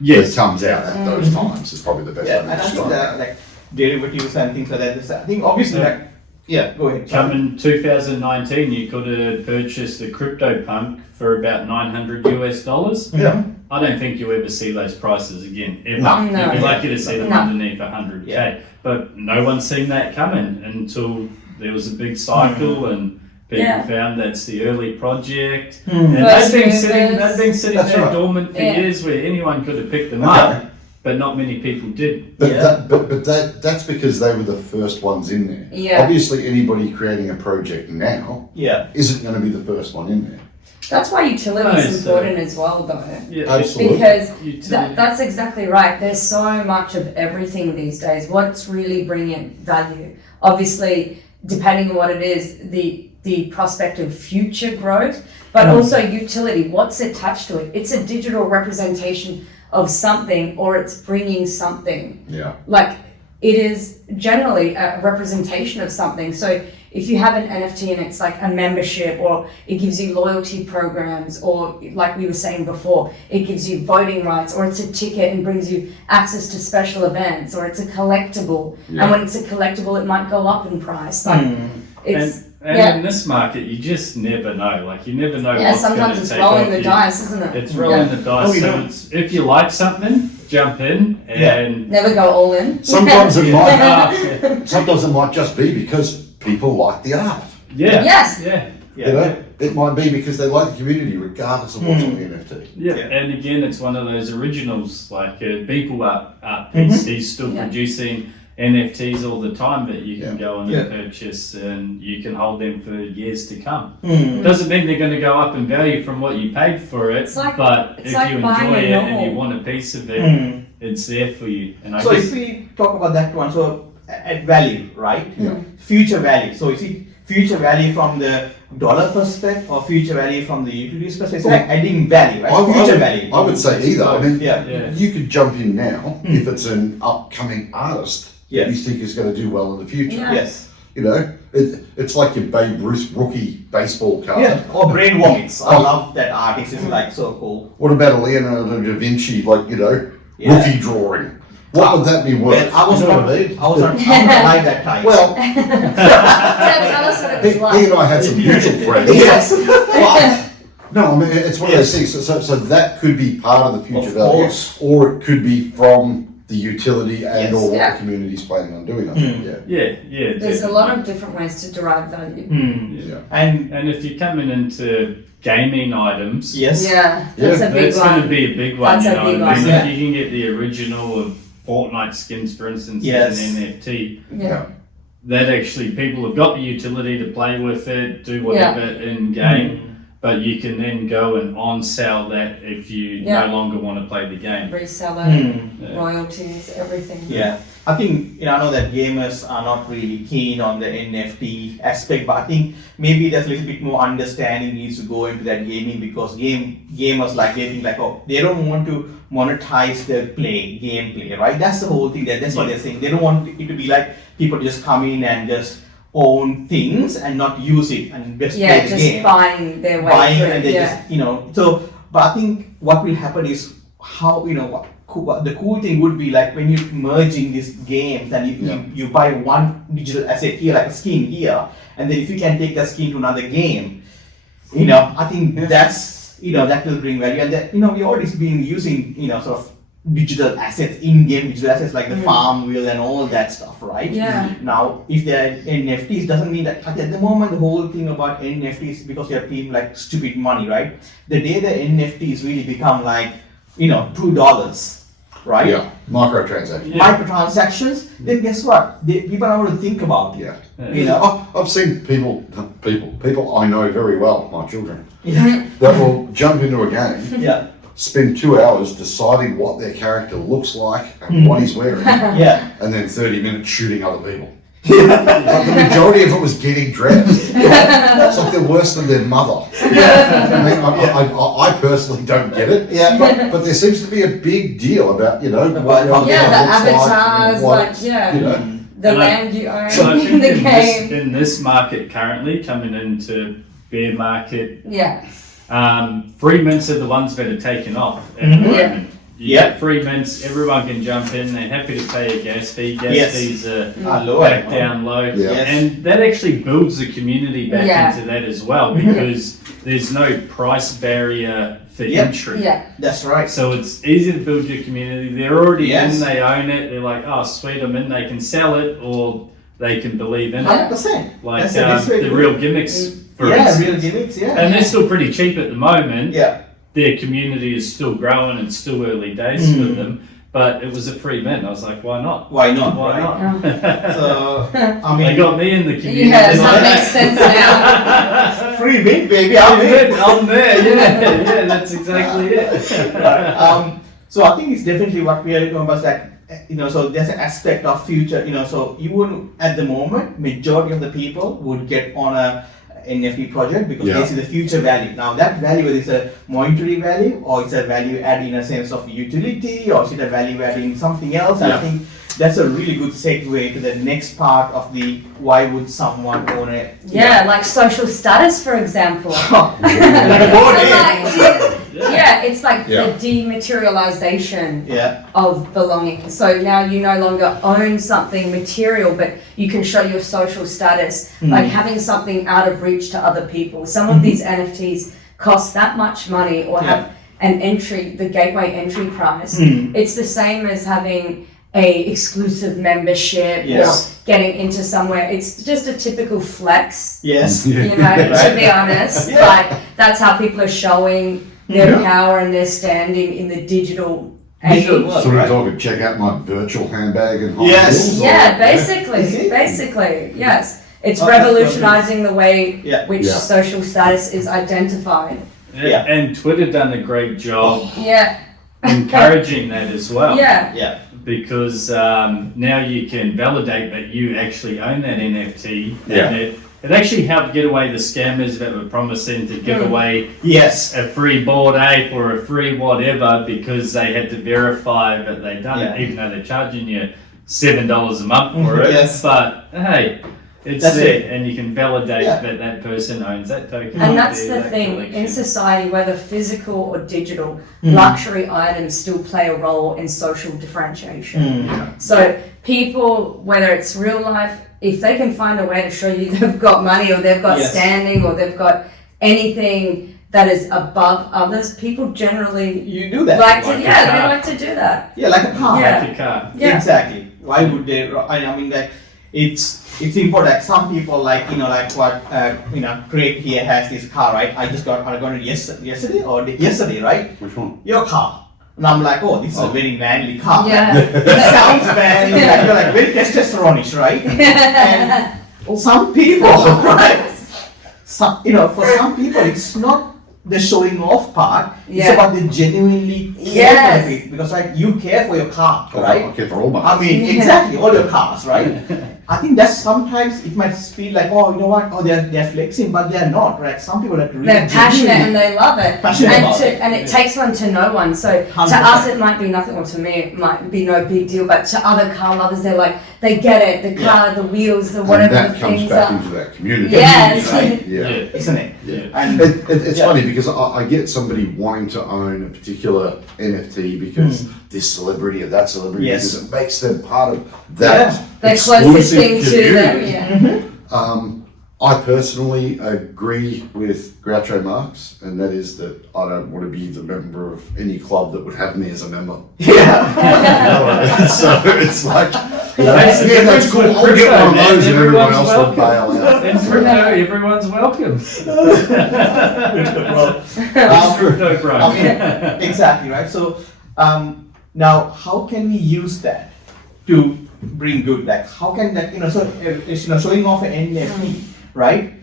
yes. that comes out at those times. Is probably the best Yeah. way And to I think describe it. that derivatives and things like that. I think obviously go ahead. Come in 2019, you could have purchased a CryptoPunk for about $900 US. Yeah. I don't think you'll ever see those prices again, ever. No. You'd be No. lucky to see them No. underneath 100K. Yeah. But no one's seen that coming until there was a big cycle and people Yeah. found that's the early project. Hmm. And First they've been sitting movers. That's there right. dormant for Yeah. years where anyone could have picked them Okay. up, but not many people did. But Yeah. that's because they were the first ones in there. Yeah. Obviously, anybody creating a project now Yeah. isn't going to be the first one in there. That's why utility No, is so- important as well, though. Yeah, Absolutely. Because utility. that's exactly right. There's so much of everything these days. What's really bringing value? Obviously, depending on what it is, the prospect of future growth, but also utility. What's attached to it? It's a digital representation of something, or it's bringing something. Yeah. Like, it is generally a representation of something. So if you have an NFT and it's like a membership, or it gives you loyalty programs, or like we were saying before, it gives you voting rights, or it's a ticket and brings you access to special events, or it's a collectible. Yeah. And when it's a collectible, it might go up in price. Like, it's, And yeah. in this market, you just never know. Like, you never know Yeah, what's going sometimes to it's take rolling off the you. dice, isn't it? It's rolling the dice. Oh, you so know. it's, if you like something, jump in and Never go all in. Sometimes it might. yeah. Sometimes it might just be because people like the art. Yeah. Yes. Yeah. You know, it might be because they like the community, regardless of what's on the NFT. Yeah. Yeah. And again, it's one of those originals, like Beeple Art Piece. He's still Yeah. producing NFTs all the time, but you can Yeah. go on Yeah. and purchase and you can hold them for years to come. Hmm. Doesn't mean they're going to go up in value from what you paid for it, It's like- but it's if like you buying enjoy a it and novel. you want a piece of it, it's there for you. And I So guess if we talk about that one, so at value, right? Future value. So is it future value from the dollar perspective or future value from the utilities perspective? It's like adding value, right? Future value. I would say either. I mean, Yeah. you could jump in now if it's an upcoming artist that you Yes. think is going to do well in the future. Yeah. Yes. You know, it's like your Babe Ruth rookie baseball card. Yeah. Or brain vomits. I Oh. love that artist. It's like so cool. What about a Leonardo da Vinci, like, you know, Yeah. rookie drawing? What would that be worth? Well, I was You know not. what I mean? I was not. I'm not like that type. Well, Tell us what it he, was he like. and I had some mutual friends. yes. But, no, I mean, it's one of those things. So that could be part of the future Of value, course. or it could be from the utility and Yes. or what Yeah. the community's planning on doing. I think. yeah. There's a definitely. lot of different ways to derive value. Yeah. And And if you're coming into gaming items, yes. Yeah, that's a big that's going to one. be a big one. That's You a know big what I mean? one, If you can get the original of Fortnite skins, for instance, Yes. as an NFT, Yeah. that actually people have got the utility to play with it, do whatever in game, but you can then go and on sell that if you Yeah. no longer want to play the game. Reseller, Yeah. royalties, everything. Yeah, I think I know that gamers are not really keen on the NFT aspect, but I think maybe there's a little bit more understanding needs to go into that gaming because gamers like they think like they don't want to monetize their gameplay, right? That's the whole thing. That's what they're saying. They don't want it to be like people just come in and just own things and not use it and just play the just game. buying their way Buying through. and they Yeah. just so. But I think what will happen is how what the cool thing would be like when you merging these games and you buy one digital asset here like a skin here, and then if you can take that skin to another game, I think that's that will bring value, and that we already been using sort of digital assets, in-game digital assets like the farm wheel and all that stuff, right? Yeah. Now, if they're NFTs, doesn't mean that at the moment the whole thing about NFTs because they're paying like stupid money, right? The day the NFTs really become like $2, right? Yeah, microtransactions. Microtransactions, then guess what? People are going to think about it. Yeah. I've seen people I know very well, my children, Yeah. that will jump into a game, Yeah. spend 2 hours deciding what their character looks like and what he's wearing, Yeah. and then 30 minutes shooting other people. But the majority of it was getting dressed. It's like they're worse than their mother. I mean, I personally don't get it. Yeah. But there seems to be a big deal about, what your Yeah, avatar the looks avatars, and what, like, yeah. you know. The And land you own So I in think the game. in this market currently, coming into bear market, Yeah. free mints are the ones that are taken off at the moment. You Yeah. get free mints, everyone can jump in, they're happy to pay a gas fee. Gas Yes. fees are Low. back down low. Yeah. Yes. And that actually builds the community back Yeah. into that as well because there's no price barrier for Yep. entry. Yeah. That's right. So it's easy to build your community. They're already Yes. in, they own it. They're like, oh, sweet, I'm in. They can sell it or they can believe in it. 100%. Like That's the best way to the do real it. gimmicks, for Yeah, instance. real gimmicks, yeah. And they're still pretty cheap at the moment. Yeah. Their community is still growing. It's still early days for them. But it was a free mint. I was like, why not? Why not? Why right? not? So, I They mean, got me in the community. Yeah, that makes sense now. free mint, baby. I'm in. I'm there. Yeah, that's exactly it. So I think it's definitely what we are talking about that, so there's an aspect of future, so you would, at the moment, majority of the people would get on a NFT project because they see the future value. Now that value, whether it's a monetary value or it's a value add in a sense of utility or is it a value add in something else, and I think that's a really good segue to the next part of the why would someone own it. Yeah, like social status, for example. Like a board game. Yeah, it's like Yeah. the dematerialization Yeah. of belonging. So now you no longer own something material, but you can show your social status, like having something out of reach to other people. Some of these NFTs cost that much money or have an entry, the gateway entry price. It's the same as having a exclusive membership Yes. or getting into somewhere. It's just a typical flex. Yes. You know, to be honest, like that's how people are showing their power and their standing in the digital age. Digital world. So we're talking, check out my virtual handbag and high Yes. heels, or- Yeah, basically, yes. It's Okay. revolutionizing the way Yeah. which Yeah. social status is identified. Yeah. And Twitter done a great job Yeah, encouraging that as well. Yeah. Yeah. Because now you can validate that you actually own that NFT. Yeah. And it actually helped get away the scammers that were promising to give away Yes. a free Bored Ape or a free whatever because they had to verify that they'd done Yeah. it, even though they're charging you $7 a month for it. Yes. But hey, it's That's there, it. and you can validate Yeah. that that person owns that token. And that's there, the that thing, collection. in society, whether physical or digital, luxury items still play a role in social differentiation. So people, whether it's real life, if they can find a way to show you they've got money or they've got Yes. standing or they've got anything that is above others, people generally You do that. like to, Like a yeah, they car. like to do that. Yeah, like a car. Yeah. Like a car. Yeah. Exactly. Why would they? I mean, like it's important. Like some people, like like what Craig here has this car, right? I got it yesterday, right? Which one? Your car. And I'm like, oh, this is a very manly car. Yeah. It sounds manly, like, you're like very testosterone-ish, right? And some people, right? For some people, it's not the showing off part. Yeah. It's about the genuinely care Yes. for it. Because like you care for your car, right? Okay, for all my. I mean, Yeah. exactly, all your cars, right? I think that's sometimes it might feel like, oh, you know what? Oh, they're flexing, but they're not, right? Some people are really They're passionate genuinely- and they love it. Passionate and, about it. and it takes one to know one. So to 100%. us it might be nothing, or to me it might be no big deal, but to other car lovers they're like, they get it, the car, the wheels, the And whatever that the comes things back are. into that community. Yes. Right? Yeah. isn't it? Yeah. And It's Yeah. funny because I get somebody wanting to own a particular NFT because this celebrity or that celebrity, Yes. because it makes them part of that The closest exclusive thing to them, community. yeah. I personally agree with Groucho Marx, and that is that I don't want to be the member of any club that would have me as a member. yeah, So it's like, That's the yeah, that's difference cool. with I'll get one of crypto, those, man. and everyone Everyone's else will bail out. In crypto, everyone's welcome. Crypto, bro. I mean, exactly, right? So now how can we use that to bring good? Like how can that showing off an NFT, right?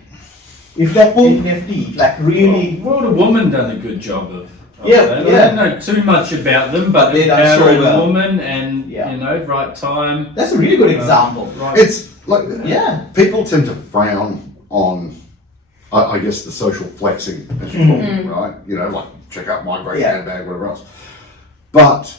If that NFT like really Well, the woman done a good job of Yeah, that. yeah. I don't know too much about them, but They done so empowering well. woman and Yeah. right time. that's a really good example. Right. It's like, Yeah. people tend to frown on, I guess, the social flexing, as you call it, right? Like, check out my great Yeah. handbag, whatever else. But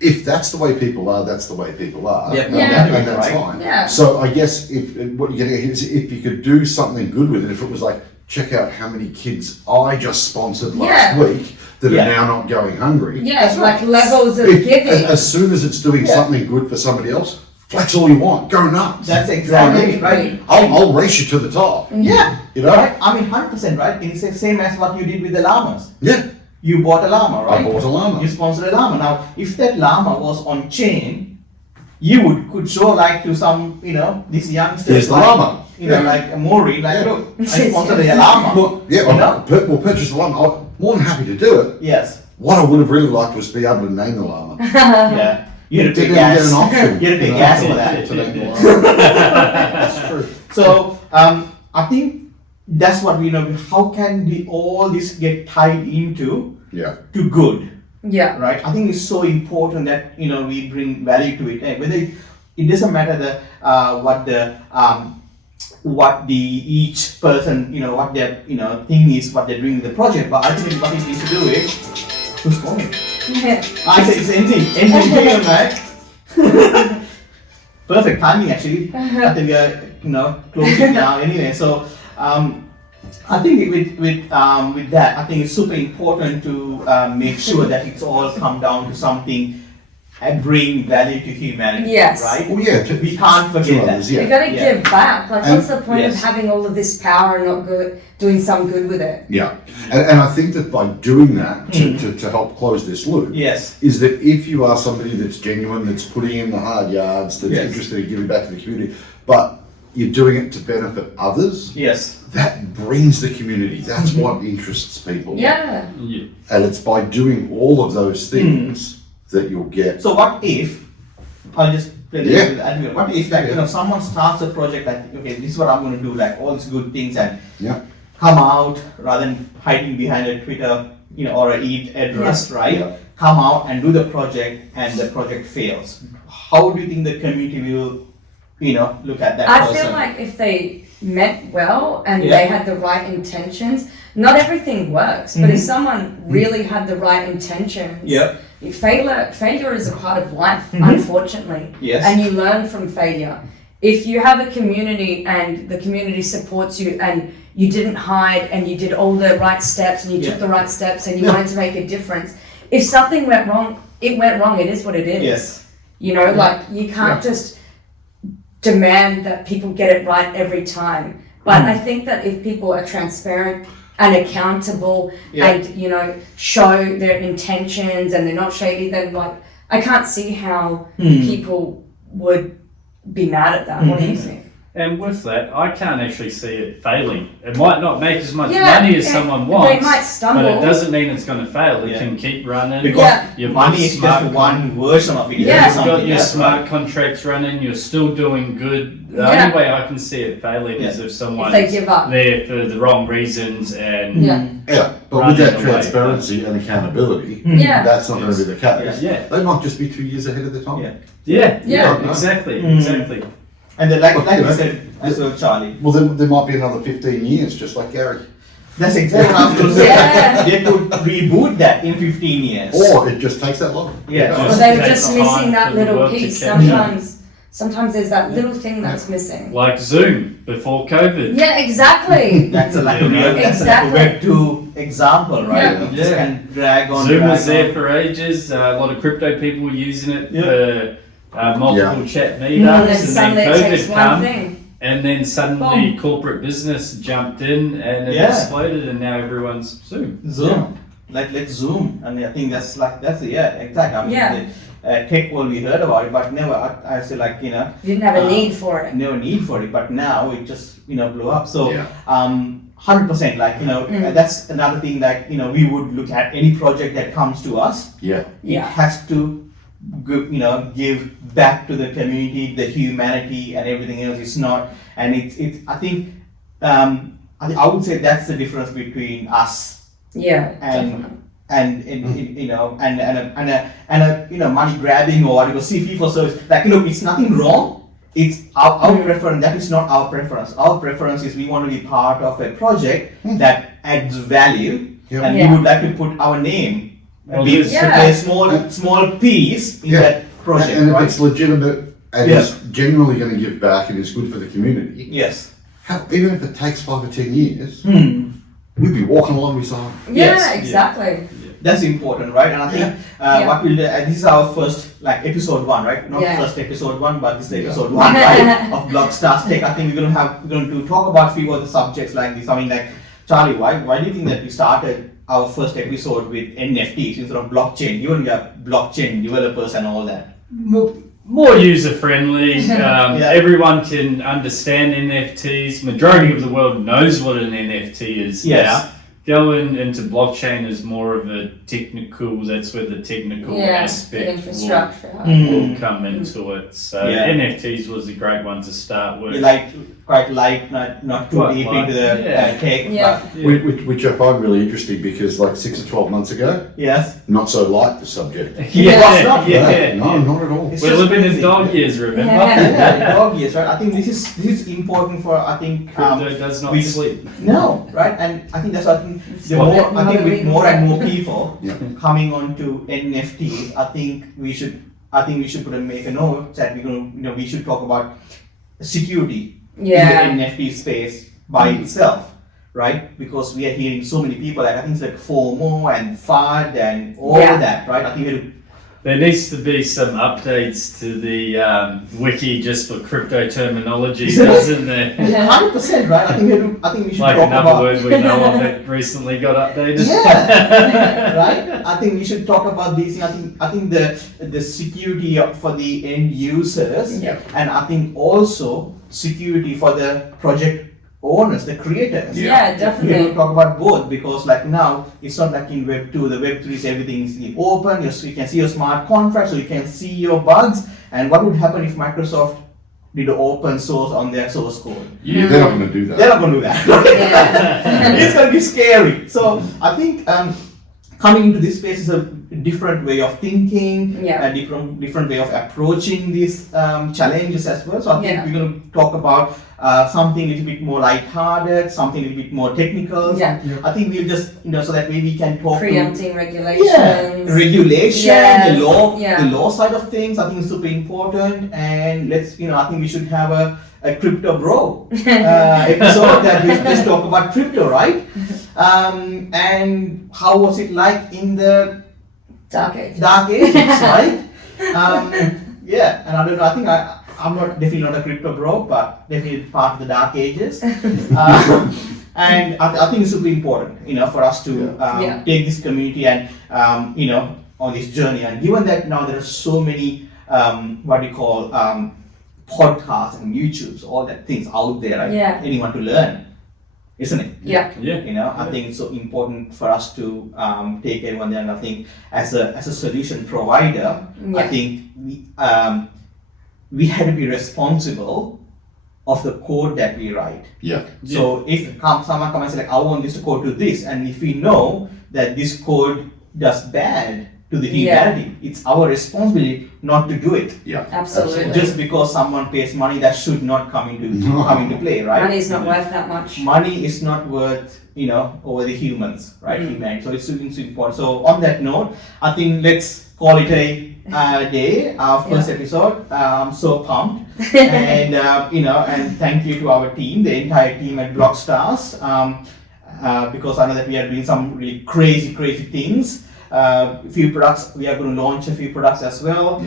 if that's the way people are, that's the way people are. Yeah, and yeah. and that's Right. fine. Yeah. So I guess if what you're getting at here is if you could do something good with it, if it was like, check out how many kids I just sponsored last Yeah. week that Yeah. are now not going hungry. Yeah, That's like right. levels of If- giving. as soon as it's doing Yeah. something good for somebody else, flex all you want, go nuts. That's exactly Right. right. I'll race you to the top. Yeah. You know? Right? I mean 100%, right? It's the same as what you did with the llamas. Yeah, You bought a llama, right? I bought a llama. You sponsored a llama. Now, if that llama was on chain, you could show like to some, these youngsters. Here's the like, llama. Like a Maury, like, Yeah. look, I sponsored a llama. Well, yeah, You know? we'll purchase the llama. I'm more than happy to do it. Yes. What I would have really liked was to be able to name the llama. Yeah. You had to pay Didn't get gas. an option. You had to pay gas for that. To name the llama. That's true. So I think that's what we know. How can we all this get tied into Yeah. to good? Yeah. Right. I think it's so important that we bring value to it. Whether it doesn't matter what the each person what their thing is, what they're doing in the project, but ultimately what it needs to do is who's calling? I say it's ending, right? Perfect timing actually. I think we are closing now anyway. So I think with that, I think it's super important to make sure that it's all come down to something and bring value to humanity. Yes. Right? Well, yeah, We can't forget that. Yeah. You gotta Yeah. give back. Like, And- what's the point Yes. of having all of this power and not doing some good with it? Yeah. And I think that by doing that, to help close this loop, Yes. is that if you are somebody that's genuine, that's putting in the hard yards, that's Yes. interested in giving back to the community, but you're doing it to benefit others, Yes. that brings the community. That's what interests people. Yeah. Yeah. And it's by doing all of those things that you'll get. So what if I'll just play a Yeah. little bit advocate. What if like someone starts a project like, okay, this is what I'm going to do, like all these good things, and Yeah. come out rather than hiding behind a Twitter or a address, right? Yeah. come out and do the project and the project fails? How do you think the community will, look at that I person? feel like if they meant well and Yeah. they had the right intentions, not everything works, but if someone really had the right intentions, Yeah. failure is a part of life, unfortunately. Yes. And you learn from failure. If you have a community and the community supports you and you didn't hide and you did all the right steps and you took the right steps and you wanted to make a difference, if something went wrong, it went wrong. It is what it is. Yes. Like you can't just demand that people get it right every time. But I think that if people are transparent and accountable and, show their intentions and they're not shady, then I can't see how people would be mad at that. What do you think? And with that, I can't actually see it failing. It might not make as much Yeah, money as someone wants, they might stumble. but it doesn't mean it's going to fail. It Yeah. can keep running. Because You've money got is smart just one version of it. Yeah. There is You've got something your else, smart right? contracts running, you're still doing good. The Yeah. only way I can see it failing is if someone's If they give up. there for the wrong reasons and Yeah. Yeah, but Running with that away. transparency and accountability, Yeah. that's not going to be the case. Yeah. They might just be 2 years ahead of the time. Yeah. Yeah. exactly, Mm. exactly. And then like you you know, said as well, Charlie. Well, then there might be another 15 years, just like Gary. That's exactly what I was going to say. Yeah. They could reboot that in 15 years. Or it just takes that long. Yeah. Or Just they were takes just time missing that for the little world to piece. catch up. Sometimes there's that little thing that's missing. Like Zoom before COVID. Yeah, exactly. That's like a real, that's Exactly. like a Web2 example, right? Yeah. You just Yeah. can drag on. Zoom drag was there on. for ages. A lot of crypto people were using it Yeah. for multiple chat And meetups, then suddenly it takes COVID one come, thing. and then suddenly corporate business jumped in and it Yeah. exploded, and now everyone's Zoom. Zoom. Let's Zoom. And I think that's exactly. I mean, Yeah. the tech world we heard about it, but never, I say You didn't have a need for it. no need for it, but now it just, blew up. So, Yeah. 100%, that's another thing that, we would look at any project that comes to us. Yeah. It Yeah. has to give back to the community, the humanity and everything else. It's not, and I think I would say that's the difference between us Yeah, and definitely. and money grabbing or whatever, see fee for service. It's nothing wrong. It's our preference. That is not our preference. Our preference is we want to be part of a project that adds value, Yeah. and Yeah. we would like to put our name. Well, Be Yeah. a small piece in Yeah. that project, And if right? it's legitimate and Yeah. is genuinely going to give back and is good for the community, Yes. even if it takes 5 or 10 years, we'd be walking along beside. Yeah, Yes. exactly. That's important, right? And I think Yeah. what we'll do, this is our first episode 1, right? Not Yeah. first episode 1, but this is episode 1, right? Of Blockstars Tech. I think we're going to talk about few other subjects like this. I mean, Charlie, why do you think that we started our first episode with NFTs instead of blockchain? Even we are blockchain developers and all that. More user friendly. Yeah. Everyone can understand NFTs. Majority of the world knows what an NFT is Yes. now. Going into blockchain is more of a technical. That's where the technical Yeah, the aspect infrastructure. will come into it. So Yeah. NFTs was a great one to start with. Quite light, not too Quite deep light, into the yeah. tech. Yeah. But Which I find really interesting because 6 or 12 months ago, yes. not so light the subject. Yeah, What's not? yeah. No, not at all. It's We're just living in crazy. dog years, remember? Yeah. Dog years, right? I think this is important for Crypto does not we- sleep. No, right? And I think that's what I think the What? more I think with more and more people Yeah. coming on to NFTs, I think we should make a note that we should talk about security Yeah. in the NFT space by itself, right? Because we are hearing so many people I think it's FOMO and FUD and all Yeah. that, right? I think There needs to be some updates to the wiki just for crypto terminology, doesn't there? 100%, right? I think we should Like talk another about word we know of that recently got updated. Yeah, right. I think we should talk about these. I think the security for the end users, Yep. and I think also security for the project owners, the creators. Yeah, We definitely. will talk about both because now it's not like in Web 2, the Web 3 is everything is open. You can see your smart contract, so you can see your bugs. And what would happen if Microsoft did open source on their source code? They're not going to do They're that. not going to do that. Yeah. It's going to be scary. So I think coming into this space is different way of thinking, Yeah. a different way of approaching these challenges as well. So I think Yeah. we're going to talk about something a little bit more light-hearted, something a little bit more technical. Yeah. I think we'll just, so that way we can talk Preempting regulations. regulation, Yes. the law, Yeah. the law side of things. I think is super important, and let's, I think we should have a crypto bro episode that we just talk about crypto, right? And how was it like in the Dark age. dark ages, right? Yeah, and I don't know. I think I'm definitely not a crypto bro, but definitely part of the dark ages. And I think it's super important, for us to take this community and, on this journey. And given that now there are so many, what we call podcasts and YouTubes, all that things out there, right? Yeah. Anyone to learn, isn't it? Yeah. Yeah. I think it's so important for us to take everyone there. And I think as a solution provider, I think we have to be responsible of the code that we write. Yeah. So if someone comes and say, like, I want this code to this, and if we know that this code does bad to the humanity, it's our responsibility not to do it. Yeah. Absolutely. Just because someone pays money, that should not come into play, right? Money is not worth that much. Money is not worth, over the humans, right? Humanity. So it's important. So on that note, I think let's call it a day, our first episode. I'm so pumped, and and thank you to our team, the entire team at Blockstars, because I know that we are doing some really crazy things. Few products, we are going to launch a few products as well,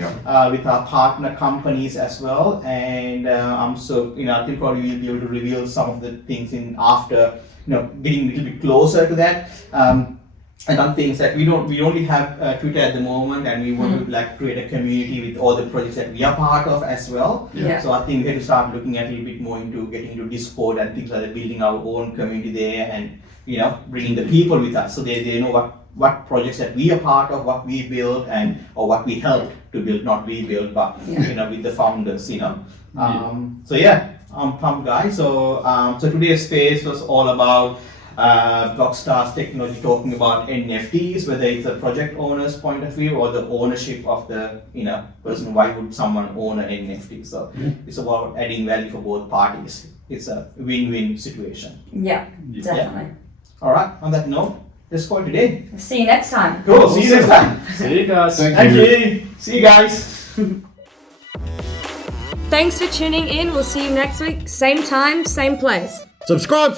with our partner companies as well, and I'm so, I think probably we'll be able to reveal some of the things in after, getting a little bit closer to that. And some things that we only have Twitter at the moment, and we want to create a community with all the projects that we are part of as well. Yeah. So I think we have to start looking at a little bit more into getting into Discord and things like that, building our own community there, and bringing the people with us so they know what projects that we are part of, what we build, or what we help to build, not we build, but with the founders. So yeah, I'm pumped, guys. So today's space was all about Blockstars technology, talking about NFTs, whether it's a project owner's point of view or the ownership of the person. Why would someone own an NFT? So it's about adding value for both parties. It's a win-win situation. Yeah, definitely. All right. On that note, let's call it today. See you next time. Cool. See you next time. See you guys. Thank you. See you guys. Thanks for tuning in. We'll see you next week. Same time, same place. Subscribe.